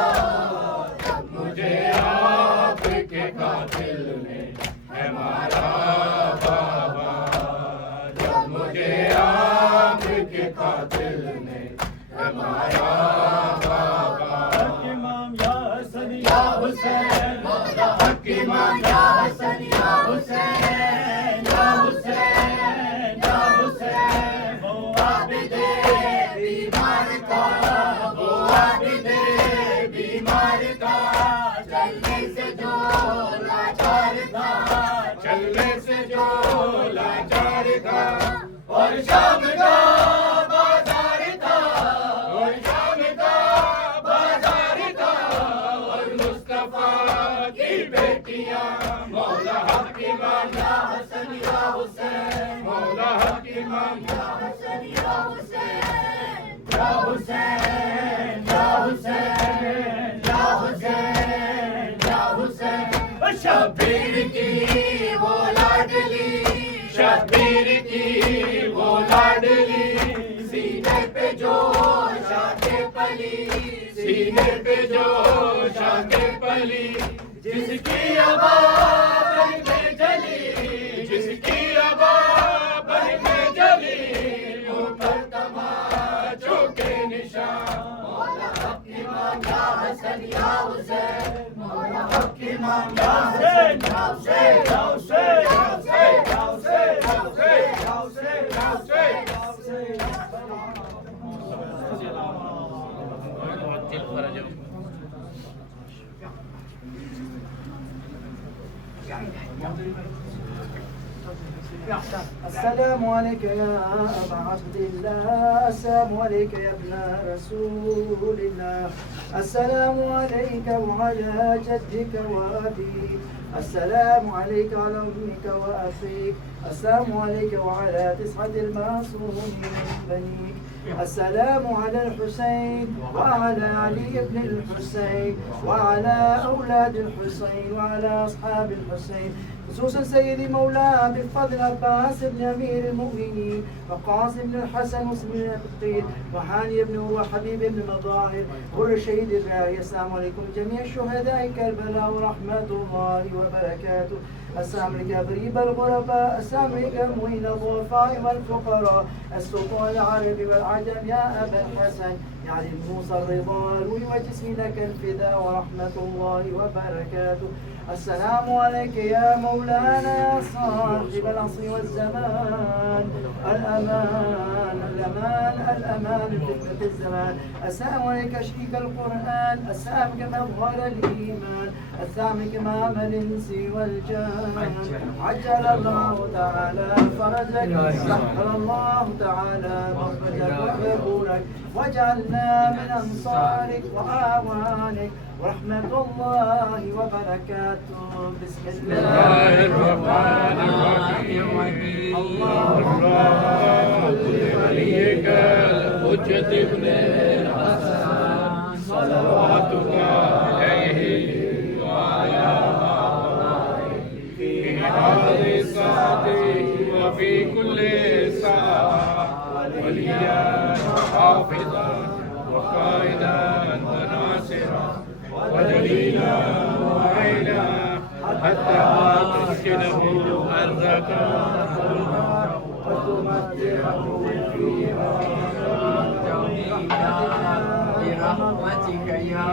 جب مجھے آپ کے قاتل نے ہمارا بابا جب مجھے آپ کے قاتل نے ہمارا بابا امام یا حسن یا حسین حق امام یا حسن یا حسین یا حسین یا حسین وہ عابد بیمار کا وہ عابد بیمار کا چلنے سے جو لاچار تھا چلنے سے جو لاچار تھا اور شام کا بازار تھا اور شام کا بازار تھا اور مصطفیٰ کی بیٹیاں مولا حق امام یا حسن یا حسین مولا حق امام یا حسن یا حسین یا حسین یا حسین یا حسین یا حسین شبیر کی وہ لاڈلی شبیر کی وہ لاڈلی سینے پہ جو شاکے پلی سینے پہ جو شاکے پلی جس کی آبا بن میں جلی جس کی آبا بن میں جلی اوپر تماچوں کے نشان مولا حق امام یا حسن یا حسین مولا حق امام یا حسن یا حسین یا حسین یا حسین یا حسین یا حسین یا حسین یا حسین السلام عليك يا أبا عبد الله السلام عليك يا ابن رسول الله السلام عليك وعلى جدك وأبيك السلام عليك على أمك وأخيك السلام عليك وعلى 9 المعصومين من بنيك السلام على الحسين وعلى علي بن الحسين وعلى أولاد الحسين وعلى أصحاب الحسين خصوصا سيدي مولانا بفضل عباس بن أمير المؤمنين وقاسم بن الحسن واسم بن القيد وحاني بن وحبيب بن مظاهر كل شهيد الراهي السلام عليكم جميع شهداء كربلاء ورحمة الله وبركاته السلام عليك يا غريب الغرباء، السلام عليك يا معين الضعفاء والفقراء، السلطان العرب والعجم يا أبا الحسن، يا علي موسى الرضا، روحي وجسمي لك الفداء ورحمة الله وبركاته. السلام عليك يا مولانا يا صاحب العصر والزمان، الأمان الأمان الأمان من فتنة الزمان. السلام عليك شريك القرآن، السلام عليك مظهر الإيمان، السلام عليك إمام الإنس والجان. عجل الله تعالى فرجك، سهل الله تعالى مخرجك وقبولك، واجعلنا من أنصارك وأعوانك ورحمة الله وبركاته. بسم الله الرحمن الرحيم. اللهم صل وليك الحجة ابن الحسن صلواتك عليه وعلى آبائه في هذه الساعة وفي كل ساعة، وليا وحافظا وقائدا وناصرا ودليلا وعينا حتى تسكنه أرضك وتمتعه فيها برحمتك يا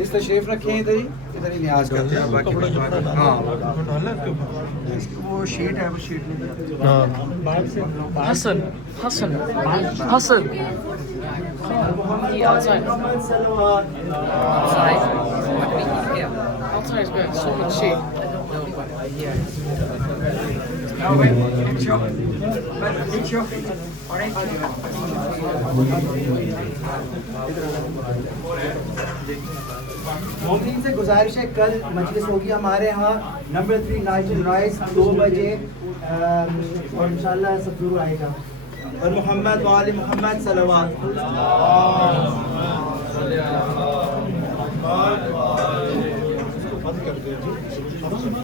اس تشریف رکھیں ادھر ہی نیاز کرتے ہیں. باقی ہاں وہ شیٹ ہے، وہ شیٹ نہیں Hassan, Hassan, Hassan. Outside. Outside. Yeah. Outside is good. So much shade. No, wait, it's your, orange. مومنین سے گزارش ہے، کل مجلس ہوگی ہمارے ہاں نمبر 3 نائجل رائس 2 بجے، اور انشاءاللہ سب ضرور آئے گا. اور محمد وآل محمد صلوات.